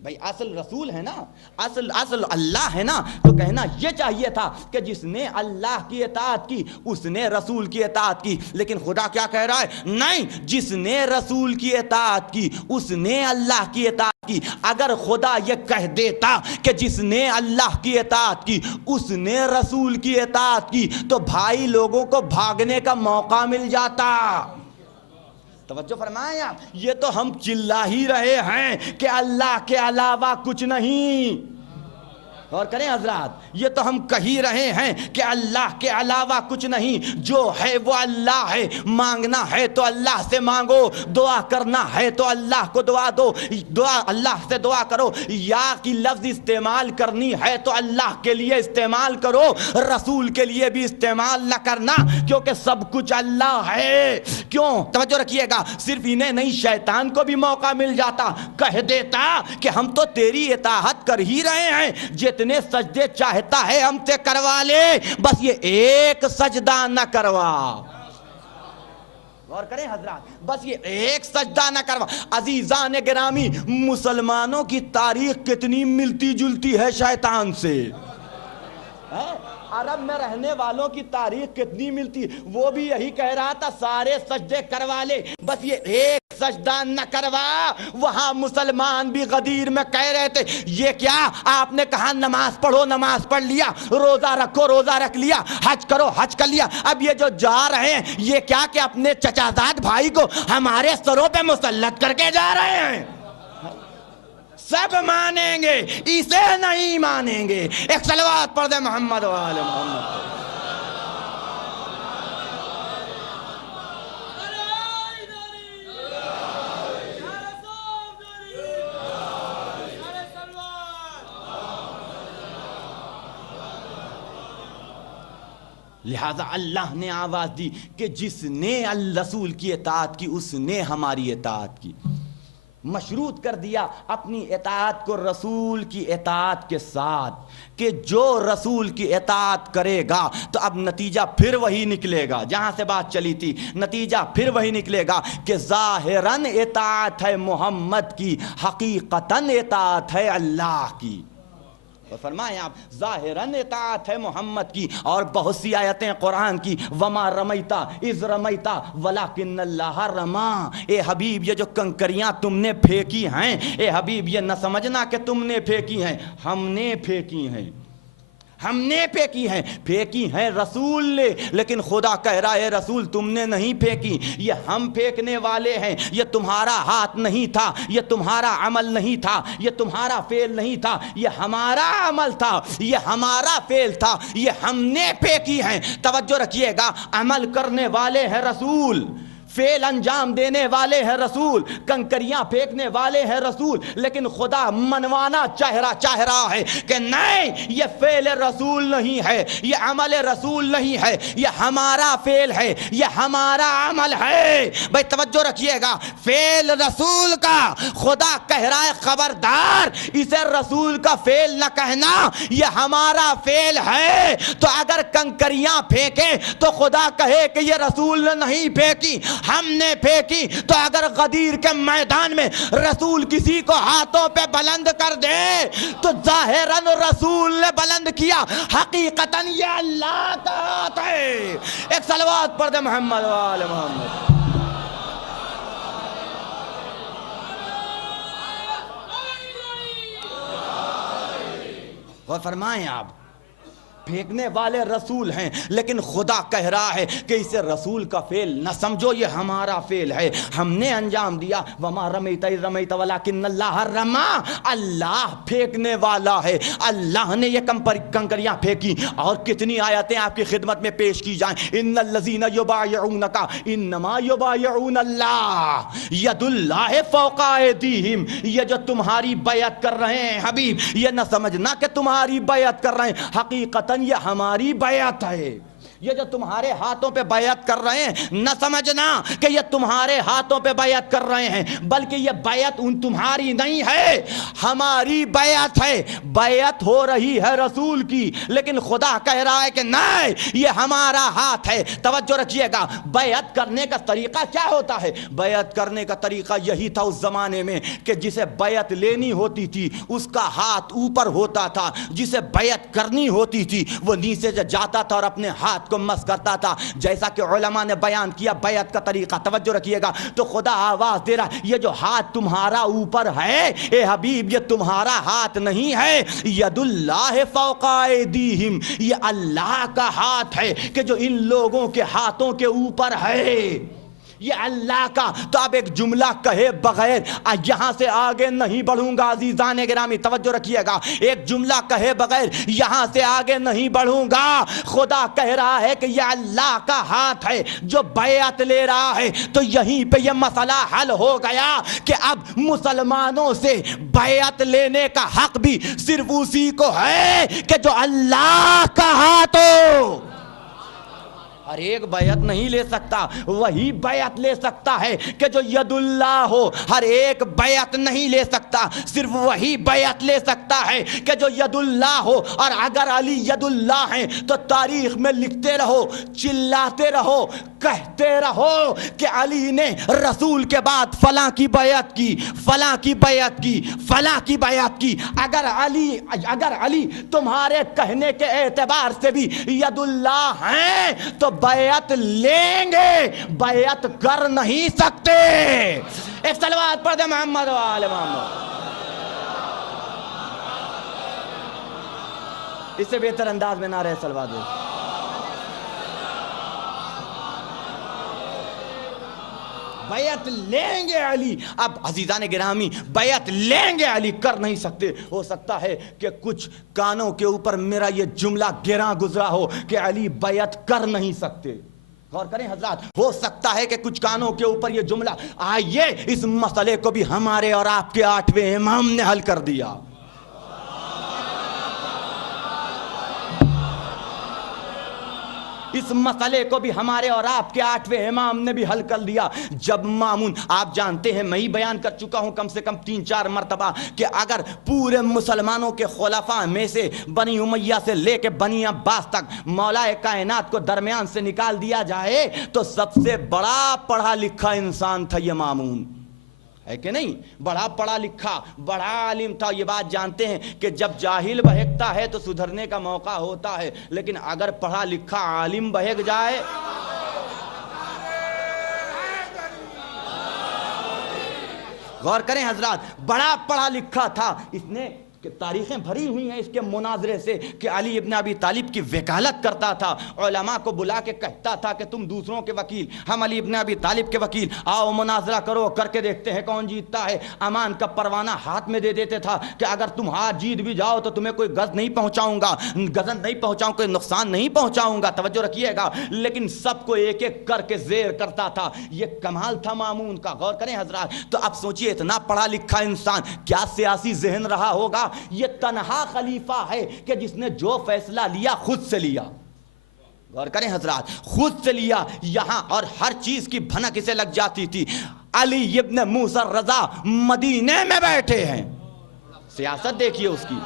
بھائی اصل رسول ہے نا، اصل اللہ ہے نا، تو کہنا یہ چاہیے تھا کہ جس نے اللہ کی اطاعت کی اس نے رسول کی اطاعت کی. لیکن خدا کیا کہہ رہا ہے؟ نہیں، جس نے رسول کی اطاعت کی اس نے اللہ کی اطاعت کی. اگر خدا یہ کہہ دیتا کہ جس نے اللہ کی اطاعت کی اس نے رسول کی اطاعت کی تو بھائی لوگوں کو بھاگنے کا موقع مل جاتا. توجہ فرمائیں آپ، یہ تو ہم چلا ہی رہے ہیں کہ اللہ کے علاوہ کچھ نہیں. اور کریں حضرات، یہ تو ہم کہی رہے ہیں کہ اللہ کے علاوہ کچھ نہیں، جو ہے وہ اللہ ہے. مانگنا ہے تو اللہ سے مانگو، دعا کرنا ہے تو اللہ کو دعا دو، اللہ سے دعا کرو. یا کی لفظ استعمال کرنی ہے تو اللہ کے لیے استعمال کرو، رسول کے لیے بھی استعمال نہ کرنا، کیونکہ سب کچھ اللہ ہے. کیوں؟ توجہ رکھیے گا، صرف انہیں نہیں شیطان کو بھی موقع مل جاتا، کہہ دیتا کہ ہم تو تیری اطاعت کر ہی رہے ہیں، جتنے سجدے چاہتا ہے ہم سے کروا لے، بس یہ ایک سجدہ نہ کروا. غور کریں حضرات، بس یہ ایک سجدہ نہ کروا. عزیزان گرامی، مسلمانوں کی تاریخ کتنی ملتی جلتی ہے شیطان سے. عرب میں رہنے والوں کی تاریخ کتنی ملتی، وہ بھی یہی کہہ رہا تھا سارے سجدے کروا لے، بس یہ ایک سجدہ نہ کروا. وہاں مسلمان بھی غدیر میں کہہ رہے تھے یہ کیا، آپ نے کہا نماز پڑھو نماز پڑھ لیا، روزہ رکھو روزہ رکھ لیا، حج کرو حج کر لیا، اب یہ جو جا رہے ہیں یہ کیا کہ اپنے چچازاد بھائی کو ہمارے سروں پہ مسلط کر کے جا رہے ہیں. سب مانیں گے، اسے نہیں مانیں گے. ایک صلوات پڑھ دے محمد و آل محمد. لہذا اللہ نے آواز دی کہ جس نے رسول کی اطاعت کی اس نے ہماری اطاعت کی. مشروط کر دیا اپنی اطاعت کو رسول کی اطاعت کے ساتھ کہ جو رسول کی اطاعت کرے گا تو اب نتیجہ پھر وہی نکلے گا جہاں سے بات چلی تھی. نتیجہ پھر وہی نکلے گا کہ ظاہراً اطاعت ہے محمد کی، حقیقتاً اطاعت ہے اللہ کی. اور فرمائیں آپ ظاہراً اطاعت ہے محمد کی. اور بہت سی آیتیں قرآن کی، وما رمیتا اذ رمیتا ولکن اللہ رما. اے حبیب یہ جو کنکریاں تم نے پھینکی ہیں، اے حبیب یہ نہ سمجھنا کہ تم نے پھینکی ہیں، ہم نے پھینکی ہیں، ہم نے پھینکی ہیں رسول نے. لیکن خدا کہہ رہا ہے رسول تم نے نہیں پھینکی، یہ ہم پھینکنے والے ہیں. یہ تمہارا ہاتھ نہیں تھا، یہ تمہارا عمل نہیں تھا، یہ تمہارا فعل نہیں تھا، یہ ہمارا عمل تھا، یہ ہمارا فعل تھا، یہ ہم نے پھینکی ہیں. توجہ رکھیے گا، عمل کرنے والے ہیں رسول، فعل انجام دینے والے ہیں رسول، کنکریاں پھینکنے والے ہیں رسول. لیکن خدا منوانا چاہ رہا ہے کہ نہیں، یہ فعل رسول نہیں ہے، یہ عمل رسول نہیں ہے، یہ ہمارا فعل ہے، یہ ہمارا عمل ہے. بھائی توجہ رکھیے گا، فعل رسول کا خدا کہہ رہا ہے خبردار اسے رسول کا فعل نہ کہنا، یہ ہمارا فعل ہے. تو اگر کنکریاں پھینکے تو خدا کہے کہ یہ رسول نے نہیں پھینکی، ہم نے پھینکی تو اگر غدیر کے میدان میں رسول کسی کو ہاتھوں پہ بلند کر دے تو ظاہراً رسول نے بلند کیا، حقیقتاً یہ اللہ کا ہاتھ ہے۔ ایک صلوات پڑھ دے محمد و آل محمد۔ اور فرمائیں آپ، پھینکنے والے رسول ہیں لیکن خدا کہہ رہا ہے کہ اسے رسول کا فعل نہ سمجھو، یہ ہمارا فعل ہے، ہم نے انجام دیا۔ وما رمیت اذ رمیت ولکن اللہ رما، اللہ پھینکنے والا ہے، اللہ نے یہ کنکریاں پھینکی۔ اور کتنی آیتیں آپ کی خدمت میں پیش کی جائیں، ان الذین یبایعونک انما یبایعون اللہ ید اللہ فوق ایدیہم، یہ جو تمہاری بیعت کر رہے ہیں حبیب، یہ نہ سمجھنا کہ تمہاری بیعت کر رہے ہیں، حقیقتاً یہ ہماری بیعت ہے۔ یہ جو تمہارے ہاتھوں پہ بیعت کر رہے ہیں نہ سمجھنا کہ یہ تمہارے ہاتھوں پہ بیعت کر رہے ہیں، بلکہ یہ بیعت ان تمہاری نہیں ہے، ہماری بیعت ہے۔ بیعت ہو رہی ہے رسول کی، لیکن خدا کہہ رہا ہے کہ نہیں، یہ ہمارا ہاتھ ہے۔ توجہ رکھیے گا، بیعت کرنے کا طریقہ کیا ہوتا ہے؟ بیعت کرنے کا طریقہ یہی تھا اس زمانے میں کہ جسے بیعت لینی ہوتی تھی اس کا ہاتھ اوپر ہوتا تھا، جسے بیعت کرنی ہوتی تھی وہ نیچے سے جاتا تھا اور اپنے ہاتھ کو مس کرتا تھا۔ جیسا کہ علماء نے بیان کیا بیعت کا طریقہ، توجہ رکھیے گا، تو خدا آواز دے رہا ہے یہ جو ہاتھ تمہارا اوپر ہے اے حبیب، یہ تمہارا ہاتھ نہیں ہے، ید اللہ فوق ایدیہم، یہ اللہ کا ہاتھ ہے کہ جو ان لوگوں کے ہاتھوں کے اوپر ہے، یہ اللہ کا۔ تو اب ایک جملہ کہے بغیر یہاں سے آگے نہیں بڑھوں گا عزیزان گرامی، توجہ رکھیے گا، ایک جملہ کہے بغیر یہاں سے آگے نہیں بڑھوں گا۔ خدا کہہ رہا ہے کہ یہ اللہ کا ہاتھ ہے جو بیعت لے رہا ہے، تو یہیں پہ یہ مسئلہ حل ہو گیا کہ اب مسلمانوں سے بیعت لینے کا حق بھی صرف اسی کو ہے کہ جو اللہ کا ہاتھ ہو۔ ہر ایک بیعت نہیں لے سکتا، وہی بیعت لے سکتا ہے کہ جو ید اللہ ہو۔ ہر ایک بیعت نہیں لے سکتا، صرف وہی بیعت لے سکتا ہے کہ جو ید اللہ ہو۔ اور اگر علی ید اللہ ہیں تو تاریخ میں لکھتے رہو، چلاتے رہو، کہتے رہو کہ علی نے رسول کے بعد فلاں کی بیعت کی، فلاں کی بیعت کی، فلاں کی بیعت کی۔ اگر علی تمہارے کہنے کے اعتبار سے بھی ید اللہ ہیں تو بیعت لیں گے، بیعت کر نہیں سکتے۔ ایک صلوات پڑھ دے محمد و آل محمد۔ اس سے بہتر انداز میں نعرہ صلوات دے۔ بیعت لیں گے علی۔ اب عزیزان گرامی، بیعت لیں گے علی کر نہیں سکتے۔ ہو سکتا ہے کہ کچھ کانوں کے اوپر میرا یہ جملہ گراں گزرا ہو کہ علی بیعت کر نہیں سکتے۔ غور کریں حضرات، ہو سکتا ہے کہ کچھ کانوں کے اوپر یہ جملہ آئیے، اس مسئلے کو بھی ہمارے اور آپ کے 8ویں امام نے حل کر دیا۔ اس مسئلے کو بھی ہمارے اور آپ کے 8ویں امام نے بھی حل کر دیا۔ جب مامون، آپ جانتے ہیں میں ہی بیان کر چکا ہوں کم سے کم 3-4 مرتبہ کہ اگر پورے مسلمانوں کے خلفاء میں سے بنی امیہ سے لے کے بنی عباس تک مولا کائنات کو درمیان سے نکال دیا جائے تو سب سے بڑا پڑھا لکھا انسان تھا یہ مامون، ہے کہ نہیں؟ بڑا پڑھا لکھا، بڑا عالم تھا۔ یہ بات جانتے ہیں کہ جب جاہل بہکتا ہے تو سدھرنے کا موقع ہوتا ہے، لیکن اگر پڑھا لکھا عالم بہک جائے، غور کریں حضرات، بڑا پڑھا لکھا تھا، اس نے کہ تاریخیں بھری ہوئی ہیں اس کے مناظرے سے کہ علی ابن ابی طالب کی وکالت کرتا تھا، علماء کو بلا کے کہتا تھا کہ تم دوسروں کے وکیل، ہم علی ابن ابی طالب کے وکیل، آؤ مناظرہ کرو، کر کے دیکھتے ہیں کون جیتتا ہے۔ امان کا پروانہ ہاتھ میں دے دیتے تھا کہ اگر تم ہاتھ جیت بھی جاؤ تو تمہیں کوئی غز نہیں پہنچاؤں گا، غزن نہیں پہنچاؤں، کوئی نقصان نہیں پہنچاؤں گا، توجہ رکھیے گا، لیکن سب کو ایک ایک کر کے زیر کرتا تھا۔ یہ کمال تھا مامون کا۔ غور کریں حضرات، تو اب سوچئے اتنا پڑھا لکھا انسان کیا سیاسی ذہن رہا ہوگا؟ یہ تنہا خلیفہ ہے کہ جس نے جو فیصلہ لیا خود سے لیا۔ غور کریں حضرات، خود سے لیا یہاں، اور ہر چیز کی بھنک اسے لگ جاتی تھی۔ علی ابن موسیٰ الرضا مدینے میں بیٹھے ہیں، سیاست دیکھیے اس کی۔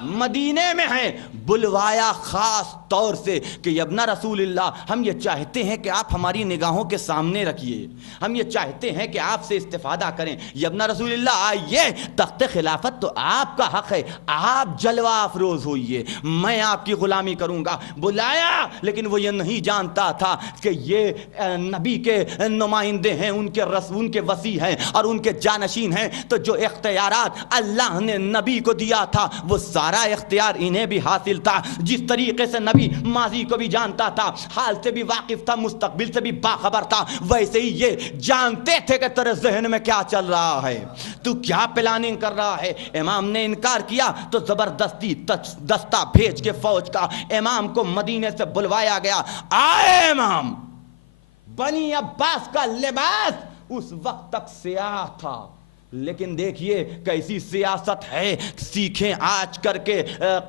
مدینے میں ہیں، بلوایا خاص طور سے کہ یبنا رسول اللہ، ہم یہ چاہتے ہیں کہ آپ ہماری نگاہوں کے سامنے رکھیے، ہم یہ چاہتے ہیں کہ آپ سے استفادہ کریں، یبنا رسول اللہ آئیے، تخت خلافت تو آپ کا حق ہے، آپ جلوہ افروز ہوئیے، میں آپ کی غلامی کروں گا۔ بلایا، لیکن وہ یہ نہیں جانتا تھا کہ یہ نبی کے نمائندے ہیں، ان کے وسیع ہیں اور ان کے جانشین ہیں، تو جو اختیارات اللہ نے نبی کو دیا تھا وہ سارا اختیار انہیں بھی حاصل تھا۔ جس طریقے سے نبی ماضی کو بھی جانتا تھا، حال سے بھی واقف تھا، مستقبل سے بھی باخبر تھا، ویسے ہی یہ جانتے تھے کہ تیرے ذہن میں کیا چل رہا ہے، تو کیا پلاننگ کر رہا ہے۔ امام نے انکار کیا تو زبردستی دستہ بھیج کے فوج کا امام کو مدینے سے بلوایا گیا۔ آئے امام، بنی عباس کا لباس اس وقت تک سیاہ تھا، لیکن دیکھیے کیسی سیاست ہے، سیکھیں آج کر کے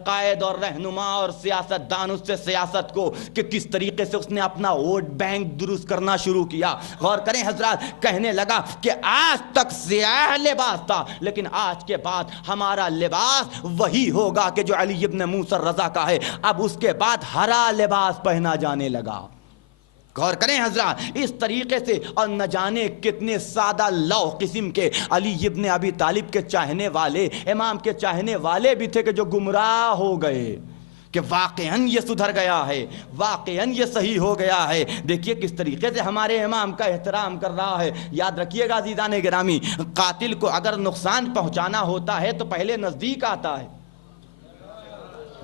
قائد اور رہنما اور سیاست دان اس سے سیاست کو کہ کس طریقے سے اس نے اپنا ووٹ بینک درست کرنا شروع کیا۔ غور کریں حضرات، کہنے لگا کہ آج تک سیاہ لباس تھا، لیکن آج کے بعد ہمارا لباس وہی ہوگا کہ جو علی ابن موسیٰ الرضا کا ہے، اب اس کے بعد ہرا لباس پہنا جانے لگا۔ غور کریں حضرات، اس طریقے سے، اور نہ جانے کتنے سادہ لو قسم کے علی ابن ابی طالب کے چاہنے والے، امام کے چاہنے والے بھی تھے کہ جو گمراہ ہو گئے کہ واقعاً یہ سدھر گیا ہے، واقعاً یہ صحیح ہو گیا ہے۔ دیکھیے کس طریقے سے ہمارے امام کا احترام کر رہا ہے۔ یاد رکھیے گا عزیزان گرامی، قاتل کو اگر نقصان پہنچانا ہوتا ہے تو پہلے نزدیک آتا ہے۔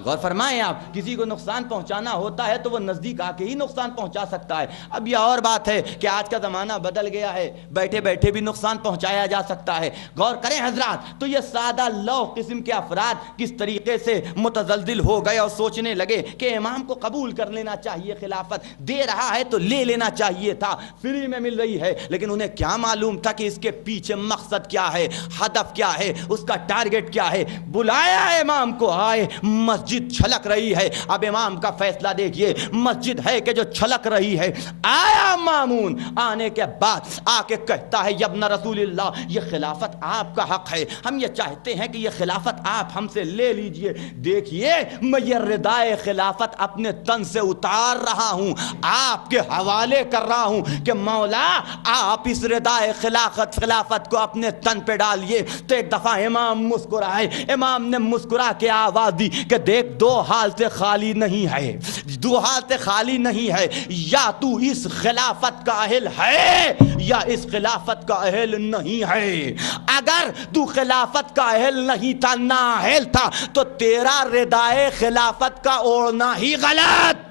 غور فرمائیں آپ، کسی کو نقصان پہنچانا ہوتا ہے تو وہ نزدیک آ کے ہی نقصان پہنچا سکتا ہے۔ اب یہ اور بات ہے کہ آج کا زمانہ بدل گیا ہے، بیٹھے بیٹھے بھی نقصان پہنچایا جا سکتا ہے۔ غور کریں حضرات، تو یہ سادہ لو قسم کے افراد کس طریقے سے متزلزل ہو گئے اور سوچنے لگے کہ امام کو قبول کر لینا چاہیے، خلافت دے رہا ہے تو لے لینا چاہیے تھا، فری میں مل رہی ہے۔ لیکن انہیں کیا معلوم تھا کہ اس کے پیچھے مقصد کیا ہے، ہدف کیا ہے، اس کا ٹارگٹ کیا ہے۔ بلایا امام کو، آئے، مسجد چھلک رہی ہے۔ اب امام کا فیصلہ دیکھیے، مسجد ہے کہ جو چھلک رہی ہے۔ آیا مامون، آنے کے بعد آ کے کہتا ہے یبن رسول اللہ، یہ خلافت آپ کا حق ہے، ہم یہ چاہتے ہیں کہ یہ خلافت آپ ہم سے لے لیجئے۔ دیکھیے میں یہ ردائے خلافت اپنے تن سے اتار رہا ہوں، آپ کے حوالے کر رہا ہوں کہ مولا آپ اس ردائے خلافت کو اپنے تن پہ ڈالیے۔ تو ایک دفعہ امام مسکرائے، امام نے مسکرا کے آواز دی کہ دیکھ دو حال سے خالی نہیں ہے، دو حال سے خالی نہیں ہے، یا تو اس خلافت کا اہل ہے یا اس خلافت کا اہل نہیں ہے۔ اگر تو خلافت کا اہل نہیں تھا، نااہل تھا، تو تیرا ردائے خلافت کا اوڑھنا ہی غلط،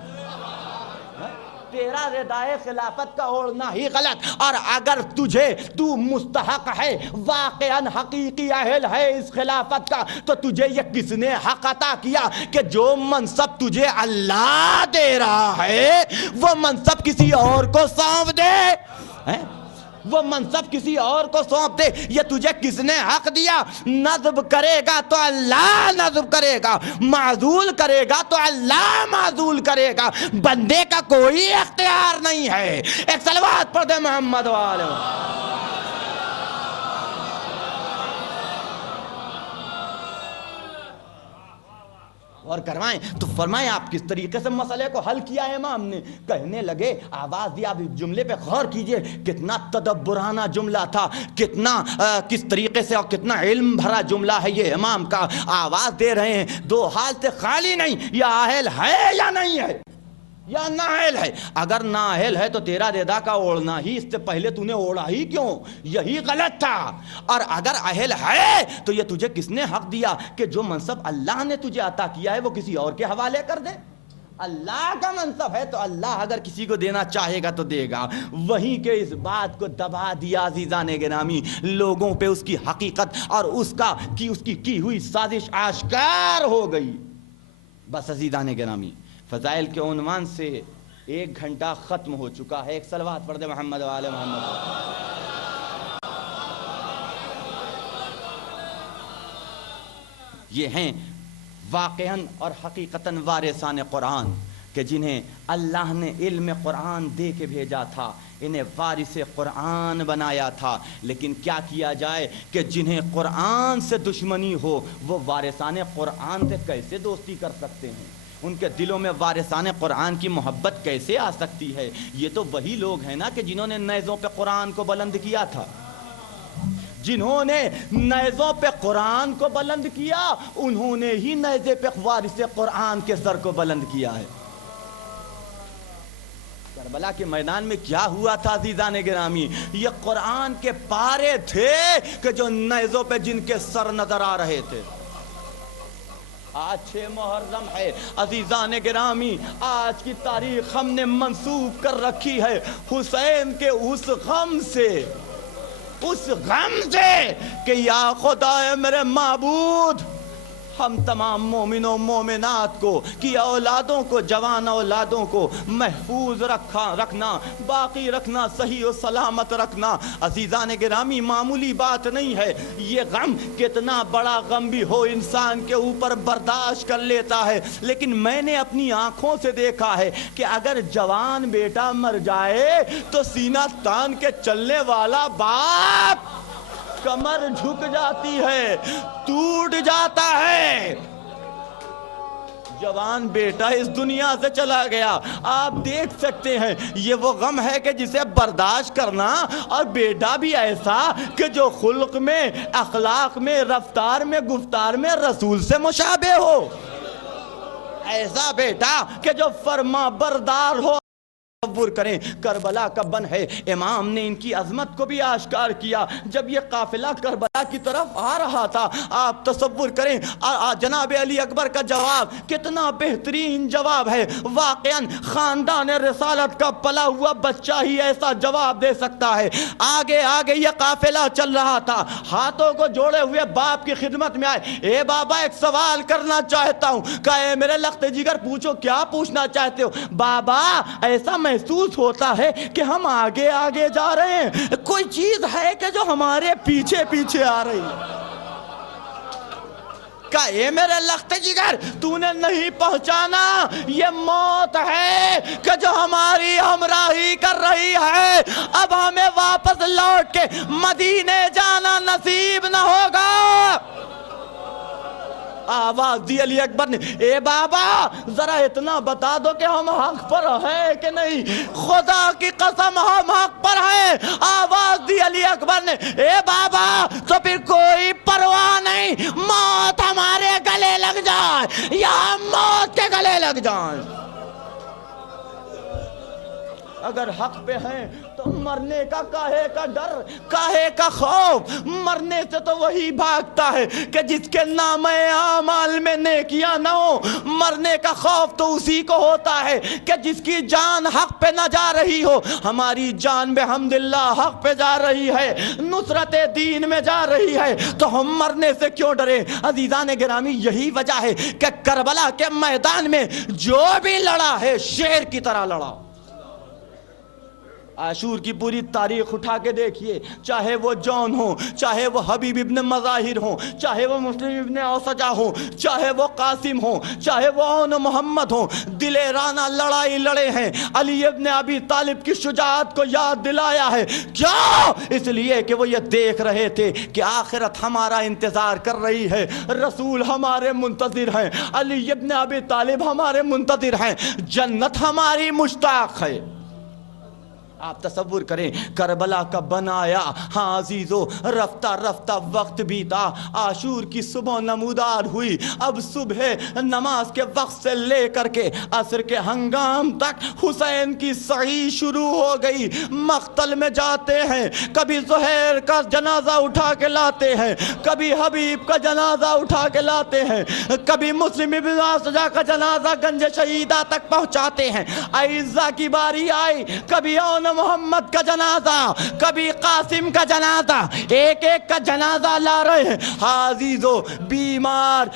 تیرا ردائے خلافت کا اوڑھنا ہی غلط۔ اور اگر تو مستحق ہے، واقعاً حقیقی اہل ہے اس خلافت کا، تو تجھے یہ کس نے حق عطا کیا کہ جو منصب تجھے اللہ دے رہا ہے وہ منصب کسی اور کو سونپ دے، وہ منصب کسی اور کو سونپ دے، یہ تجھے کس نے حق دیا؟ نظم کرے گا تو اللہ نظم کرے گا، معزول کرے گا تو اللہ معزول کرے گا، بندے کا کوئی اختیار نہیں ہے۔ ایک صلوات پڑھ دے محمد والے۔ اور کروائیں تو فرمائیں آپ کس طریقے سے مسئلے کو حل کیا ہے امام نے۔ کہنے لگے، آواز دیا، اب جملے پہ غور کیجئے، کتنا تدبرانہ جملہ تھا، کتنا کس طریقے سے اور کتنا علم بھرا جملہ ہے یہ امام کا۔ آواز دے رہے ہیں، دو حال سے خالی نہیں، یا اہل ہے یا نہیں ہے، یا نااہل ہے۔ اگر نااہل ہے تو تیرا ردا کا اوڑھنا ہی اس سے پہلے تو نے اوڑھا ہی کیوں؟ یہی غلط تھا۔ اور اگر اہل ہے تو یہ تجھے کس نے حق دیا کہ جو منصب اللہ نے تجھے عطا کیا ہے وہ کسی اور کے حوالے کر دے؟ اللہ کا منصب ہے تو اللہ اگر کسی کو دینا چاہے گا تو دے گا۔ وہیں کے اس بات کو دبا دیا عزیزان گرامی، لوگوں پہ اس کی حقیقت اور اس کی کی ہوئی سازش آشکار ہو گئی۔ بس عزیزان گرامی، فضائل کے عنوان سے 1 گھنٹہ ختم ہو چکا ہے۔ ایک صلوات پڑھ دے محمد وآل محمد۔ یہ ہیں واقعاً اور حقیقتاً وارثان قرآن، کہ جنہیں اللہ نے علم قرآن دے کے بھیجا تھا، انہیں وارث قرآن بنایا تھا، لیکن کیا کیا جائے کہ جنہیں قرآن سے دشمنی ہو وہ وارثان قرآن سے کیسے دوستی کر سکتے ہیں؟ ان کے دلوں میں وارثان قرآن کی محبت کیسے آ سکتی ہے؟ یہ تو وہی لوگ ہیں نا کہ جنہوں نے نیزوں پہ قرآن کو بلند کیا تھا، جنہوں نے نیزوں پہ قرآن کو بلند کیا انہوں نے ہی نیزے پہ وارث قرآن کے سر کو بلند کیا ہے۔ کربلا کے میدان میں کیا ہوا تھا عزیزان گرامی؟ یہ قرآن کے پارے تھے کہ جو نیزوں پہ جن کے سر نظر آ رہے تھے۔ آج 6 محرم ہے عزیزان گرامی، آج کی تاریخ ہم نے منسوب کر رکھی ہے حسین کے اس غم سے کہ یا خدا میرے معبود، ہم تمام مومنوں مومنات کو کی اولادوں کو، جوان اولادوں کو محفوظ رکھنا، باقی رکھنا، صحیح و سلامت رکھنا۔ عزیزان گرامی معمولی بات نہیں ہے، یہ غم کتنا بڑا غم بھی ہو انسان کے اوپر برداشت کر لیتا ہے، لیکن میں نے اپنی آنکھوں سے دیکھا ہے کہ اگر جوان بیٹا مر جائے تو سینہ تان کے چلنے والا باپ کمر جھک جاتی ہے، ٹوٹ جاتا ہے۔ جوان بیٹا اس دنیا سے چلا گیا، آپ دیکھ سکتے ہیں یہ وہ غم ہے کہ جسے برداشت کرنا، اور بیٹا بھی ایسا کہ جو خلق میں، اخلاق میں، رفتار میں، گفتار میں رسول سے مشابہ ہو، ایسا بیٹا کہ جو فرما بردار ہو۔ تصور کریں کربلا کا بن ہے، امام نے ان کی عظمت کو بھی آشکار کیا جب یہ قافلہ کربلا کی طرف آ رہا تھا۔ آپ تصور کریں جناب علی اکبر کا جواب کتنا بہترین جواب ہے، واقعاً خاندان رسالت کا پلا ہوا بچہ ہی ایسا جواب دے سکتا ہے۔ آگے آگے یہ قافلہ چل رہا تھا، ہاتھوں کو جوڑے ہوئے باپ کی خدمت میں آئے، اے بابا ایک سوال کرنا چاہتا ہوں۔ کہا اے میرے لخت جگر پوچھو، کیا پوچھنا چاہتے ہو؟ بابا ایسا محسوس ہوتا ہے کہ ہم آگے آگے جا رہے ہیں، کوئی چیز ہے کہ جو ہمارے پیچھے پیچھے آ رہی ہے۔ کہا اے میرے لخت جگر تو نے نہیں پہچانا، یہ موت ہے کہ جو ہماری ہمراہی کر رہی ہے، اب ہمیں واپس لوٹ کے مدینے جانا نصیب نہ ہوگا۔ آواز دی علی اکبر نے، اے بابا ذرا اتنا بتا دو کہ ہم حق پر ہیں کہ نہیں، خدا کی قسم ہم حق پر ہیں۔ آواز دی علی اکبر نے، اے بابا تو پھر کوئی پرواہ نہیں، موت ہمارے گلے لگ جائے یا ہم موت کے گلے لگ جائیں۔ اگر حق پہ ہیں تو مرنے کا کاہے کا ڈر، کاہے کا خوف؟ مرنے سے تو وہی بھاگتا ہے کہ جس کے نامہ اعمال میں نیکیاں نہ ہو۔ مرنے کا خوف تو اسی کو ہوتا ہے کہ جس کی جان حق پہ نہ جا رہی ہو۔ ہماری جان بحمداللہ حق پہ جا رہی ہے، نصرت دین میں جا رہی ہے، تو ہم مرنے سے کیوں ڈریں؟ عزیزان گرامی یہی وجہ ہے کہ کربلا کے میدان میں جو بھی لڑا ہے شیر کی طرح لڑا۔ عاشور کی پوری تاریخ اٹھا کے دیکھیے، چاہے وہ جون ہوں، چاہے وہ حبیب ابن مظاہر ہوں، چاہے وہ مسلم ابن اوسجہ ہوں، چاہے وہ قاسم ہوں، چاہے وہ اون محمد ہوں، دلیرانہ لڑائی لڑے ہیں۔ علی ابن ابی طالب کی شجاعت کو یاد دلایا ہے، کیوں؟ اس لیے کہ وہ یہ دیکھ رہے تھے کہ آخرت ہمارا انتظار کر رہی ہے، رسول ہمارے منتظر ہیں، علی ابن ابی طالب ہمارے منتظر ہیں، جنت ہماری مشتاق ہے۔ آپ تصور کریں کربلا کا بنایا، ہاں عزیزو رفتہ رفتہ وقت بیتا، عاشور کی صبح نمودار ہوئی، اب صبح نماز کے وقت سے لے کر کے عصر کے ہنگام تک حسین کی سعی شروع ہو گئی۔ مقتل میں جاتے ہیں، کبھی زہیر کا جنازہ اٹھا کے لاتے ہیں، کبھی حبیب کا جنازہ اٹھا کے لاتے ہیں، کبھی مسلم ابن اوسجہ کا جنازہ گنج شہیدہ تک پہنچاتے ہیں۔ عائزہ کی باری آئی، کبھی اون محمد کا جنازہ، کبھی قاسم کا جنازہ، ایک ایک کا جنازہ لا رہے ہیں. عزیزو بیمار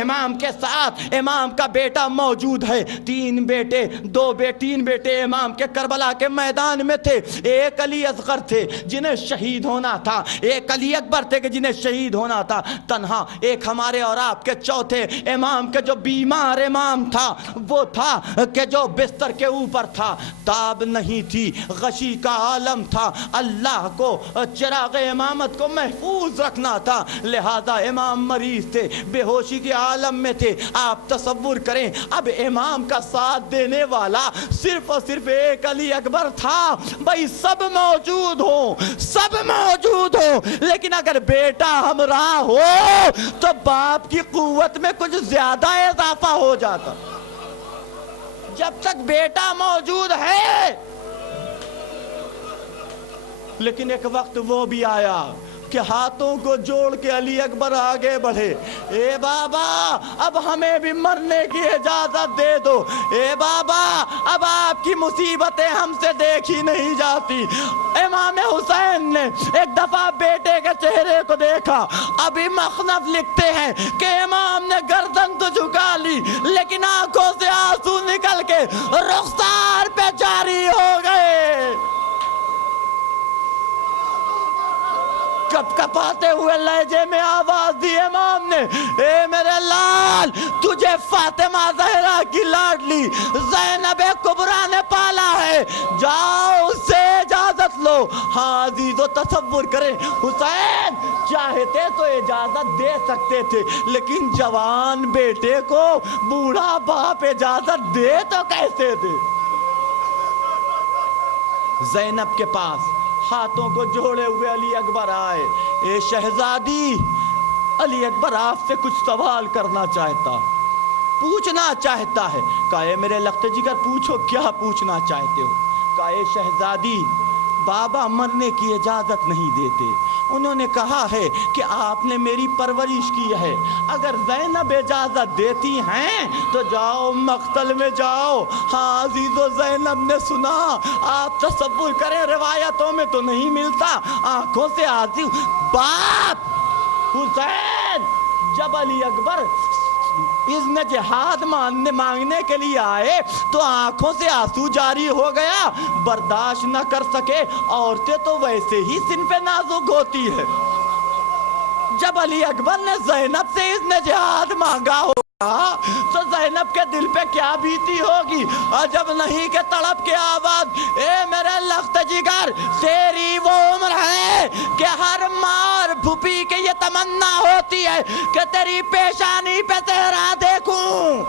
امام کے ساتھ امام کا بیٹا موجود ہے. تین بیٹے امام کے کربلا کے میدان میں تھے. ایک علی اصغر تھے جنہیں شہید ہونا تھا، ایک علی اکبر تھے کہ جنہیں شہید ہونا تھا. تنہا ایک ہمارے اور آپ کے چوتھے امام کے جو بیمار امام تھا وہ تھا کہ جو بستر کے اوپر تھا. تاب نہیں تھی، غشی کا عالم تھا. اللہ کو چراغ امامت کو محفوظ رکھنا تھا، لہذا امام مریض تھے، بے ہوشی کے عالم میں تھے. آپ تصور کریں اب امام کا ساتھ دینے والا صرف اور صرف ایک علی اکبر تھا. بھائی سب موجود ہو لیکن اگر بیٹا ہمراہ ہو تو باپ کی قوت میں کچھ زیادہ اضافہ ہو جاتا. جب تک بیٹا موجود ہے. لیکن ایک وقت وہ بھی آیا کہ ہاتھوں کو جوڑ کے علی اکبر آگے بڑھے. اے بابا اب ہمیں بھی مرنے کی اجازت دے دو. اے بابا اب آپ کی مصیبتیں ہم سے دیکھی نہیں جاتی. امام حسین نے ایک دفعہ بیٹے کے چہرے کو دیکھا. ابھی مخنف لکھتے ہیں کہ امام نے گردن تو جھکا لی لیکن آنکھوں سے آنسو نکل کے رخسار پہ جاری ہو گئے. کپ کپاتے ہوئے لہجے میں آواز دی امام نے، اے میرے لال تجھے فاطمہ زہرا کی لاڈلی زینب کبریٰ نے پالا ہے، جاؤ اس سے اجازت لو. ہاں عزیزو تصور کریں حسین چاہتے تو اجازت دے سکتے تھے لیکن جوان بیٹے کو بوڑھا باپ اجازت دے تو کیسے دے. زینب کے پاس ہاتھوں کو جوڑے ہوئے علی اکبر آئے. اے شہزادی، علی اکبر آپ سے کچھ سوال کرنا چاہتا، پوچھنا چاہتا ہے. کہا اے میرے لخت جگر پوچھو، کیا پوچھنا چاہتے ہو. کہا اے شہزادی بابا مرنے کی اجازت نہیں دیتے. انہوں نے کہا ہے کہ آپ نے میری پرورش کی ہے، اگر زینب اجازت دیتی ہیں تو جاؤ مقتل میں جاؤ. ہاں عزیزو زینب نے سنا. آپ تصور کریں روایتوں میں تو نہیں ملتا، آنکھوں سے آنسو. باپ حسین جب علی اکبر اذن جہاد مانگنے کے لیے آئے تو آنکھوں سے آنسو جاری ہو گیا، برداشت نہ کر سکے. عورتیں تو ویسے ہی صنف نازک ہوتی ہے. جب علی اکبر نے زینب سے اذن جہاد مانگا ہوگا تو زینب کے دل پہ کیا بیتی ہوگی. اور جب نہیں کہ تڑپ کے آواز، اے میرے لخت جگر تیری وہ عمر ہے کہ ہر مار پھوپھی کے یہ تمنا ہوتی ہے کہ تیری پیشانی پہ تیرا دیکھوں.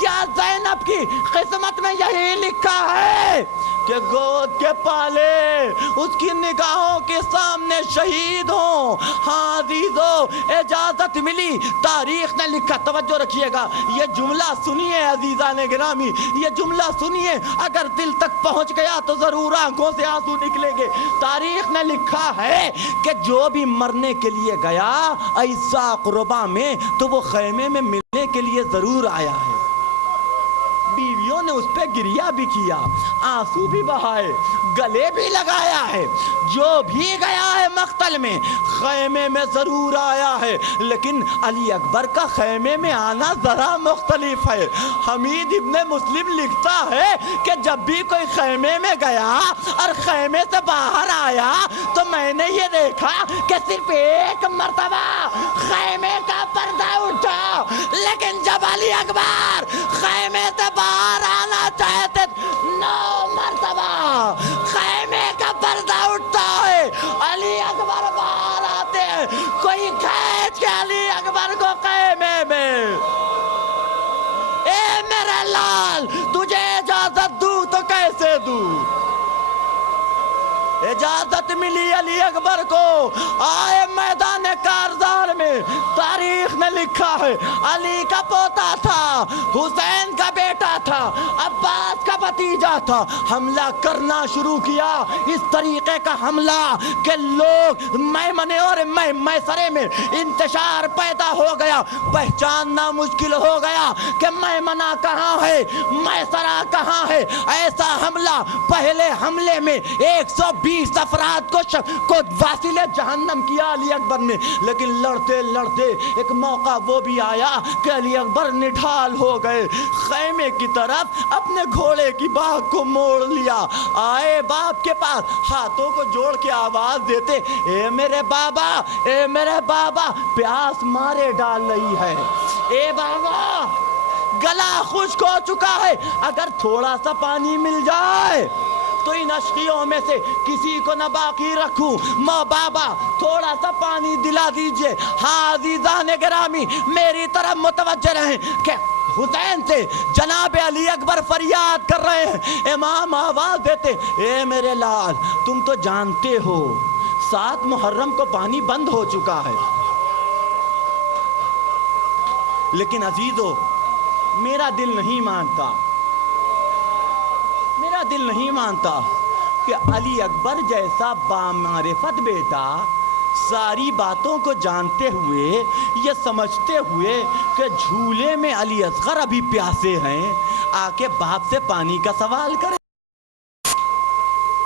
کیا زینب کی قسمت میں یہی لکھا ہے کہ گود کے پالے اس کی نگاہوں کے سامنے شہید ہوں. ہاں عزیزو اجازت ملی. تاریخ نے لکھا، توجہ رکھیے گا یہ جملہ سنیے عزیزان گرامی، یہ جملہ سنیے، اگر دل تک پہنچ گیا تو ضرور آنکھوں سے آنسو نکلیں گے. تاریخ نے لکھا ہے کہ جو بھی مرنے کے لیے گیا اعزاء قربا میں تو وہ خیمے میں ملنے کے لیے ضرور آیا ہے. بیویوں نے اس پہ گریہ بھی کیا، آنسو بھی بہائے، گلے بھی لگایا ہے. جو بھی گیا ہے مقتل میں خیمے میں ضرور آیا ہے، لیکن علی اکبر کا خیمے میں آنا ذرا مختلف ہے. حمید ابن مسلم لکھتا ہے کہ جب بھی کوئی خیمے میں گیا اور خیمے سے باہر آیا تو میں نے یہ دیکھا کہ صرف ایک مرتبہ خیمے کا پردہ اٹھا، لیکن جب علی اکبر خیمے سے باہر آنا چاہتے 9 مرتبہ خیمے کا پردہ اٹھتا ہے. علی اکبر باہر آتے ہیں، کوئی کھینچ کے علی اکبر کو خیمے میں. اے میرے لال تجھے اجازت دوں تو کیسے دوں. اجازت ملی علی اکبر کو، آئے میدان کارزار میں۔ تاریخ نے لکھا ہے علی کا پوتا تھا، حسین کا بیٹا تھا، عباس کا بھتیجا تھا، حملہ کرنا شروع کیا۔ اس طریقے کا حملہ کہ لوگ میمنے اور میسرے میں انتشار پیدا ہو گیا، پہچاننا مشکل ہو گیا کہ میمنہ کہاں ہے، میسرہ کہاں ہے۔ ایسا حملہ، پہلے حملے میں 120 افراد کو واصل جہنم کیا علی اکبر نے، لیکن لڑتے لڑتے ایک موقع وہ بھی آیا کہ علی اکبر نڈھال ہو گئے، خیمے کی طرف اپنے گھوڑے کی باہ کو موڑ لیا، آئے باپ کے پاس، ہاتھوں کو جوڑ کے آواز دیتے، اے میرے بابا، اے میرے بابا، پیاس مارے ڈال رہی ہے، اے بابا گلا خشک ہو چکا ہے، اگر تھوڑا سا پانی مل جائے تو ان اشقیوں میں سے کسی کو نہ باقی رکھوں، ماں بابا تھوڑا سا پانی دلا دیجئے۔ ہاں عزیزان گرامی میری طرف متوجہ رہیں کہ حسین سے جناب علی اکبر فریاد کر رہے ہیں، امام آواز دیتے، اے میرے لال تم تو جانتے ہو 7 محرم کو پانی بند ہو چکا ہے، لیکن عزیزو میرا دل نہیں مانتا، میرا دل نہیں مانتا کہ علی اکبر جیسا بامعرفت بیٹا ساری باتوں کو جانتے ہوئے، یہ سمجھتے ہوئے کہ جھولے میں علی اصغر ابھی پیاسے ہیں، آ کے باپ سے پانی کا سوال کرے۔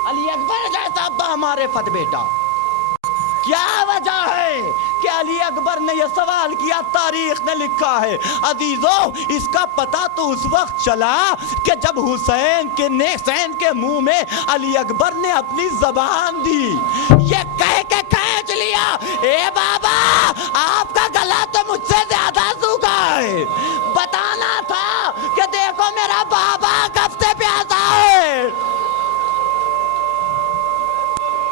علی اکبر جیسا بامعرفت بیٹا، کیا وجہ ہے کہ علی اکبر نے یہ سوال کیا؟ تاریخ نے لکھا ہے عزیزو، اس کا پتہ تو اس وقت چلا کہ جب حسین کے منہ میں علی اکبر نے اپنی زبان دی، یہ کہہ کے کھینچ لیا، اے بابا آپ کا گلا تو مجھ سے زیادہ سوکھا ہے، بتانا تھا کہ دیکھو میرا بابا کب سے پیاسا ہے،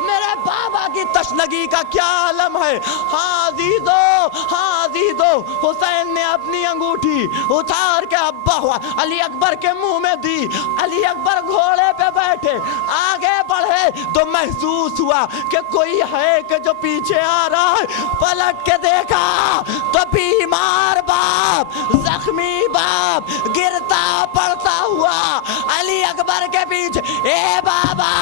میرے بابا کی تشنگی کا کیا عالم ہے۔ ہاں عزیزو، حسین نے اپنی انگوٹھی اتار کے ابا ہوا علی اکبر کے منہ میں دی، علی اکبر گھوڑے پہ بیٹھے آگے بڑھے تو محسوس ہوا کہ کوئی ہے کہ جو پیچھے آ رہا ہے، پلٹ کے دیکھا تو بیمار باپ، زخمی باپ گرتا پڑتا ہوا علی اکبر کے پیچھے، اے بابا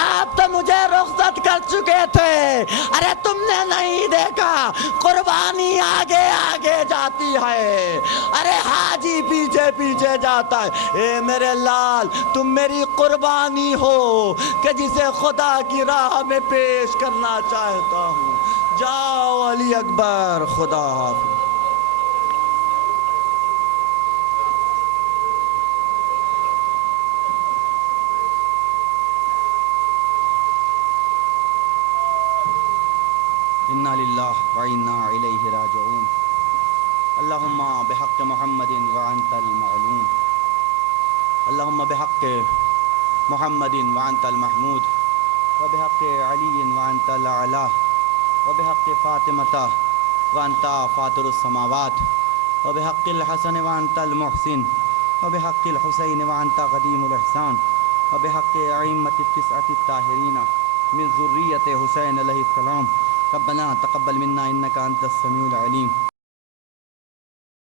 آپ تو مجھے رخصت کر چکے تھے، ارے تم نے نہیں دیکھا قربانی آگے آگے جاتی ہے، ارے حاجی پیچھے پیچھے جاتا ہے، اے میرے لال تم میری قربانی ہو کہ جسے خدا کی راہ میں پیش کرنا چاہتا ہوں، جاؤ علی اکبر، خدا حافظ۔ انا للہ و انا الیہ راجعون، اللہم بحق محمد وانت المعلوم، اللہم بحق محمد وانت المحمود، وبحق علی وانت الاعلی، وبحق فاطمہ وانت فاطر السماوات، وبحق الحسن وانت المحسن، وبحق الحسین وانت قدیم الاحسان، وبحق ائمة التسعة الطاہرین من ذریۃ حسین علیہ السلام، ربنا تقبل منا انك انت السمیع العلیم۔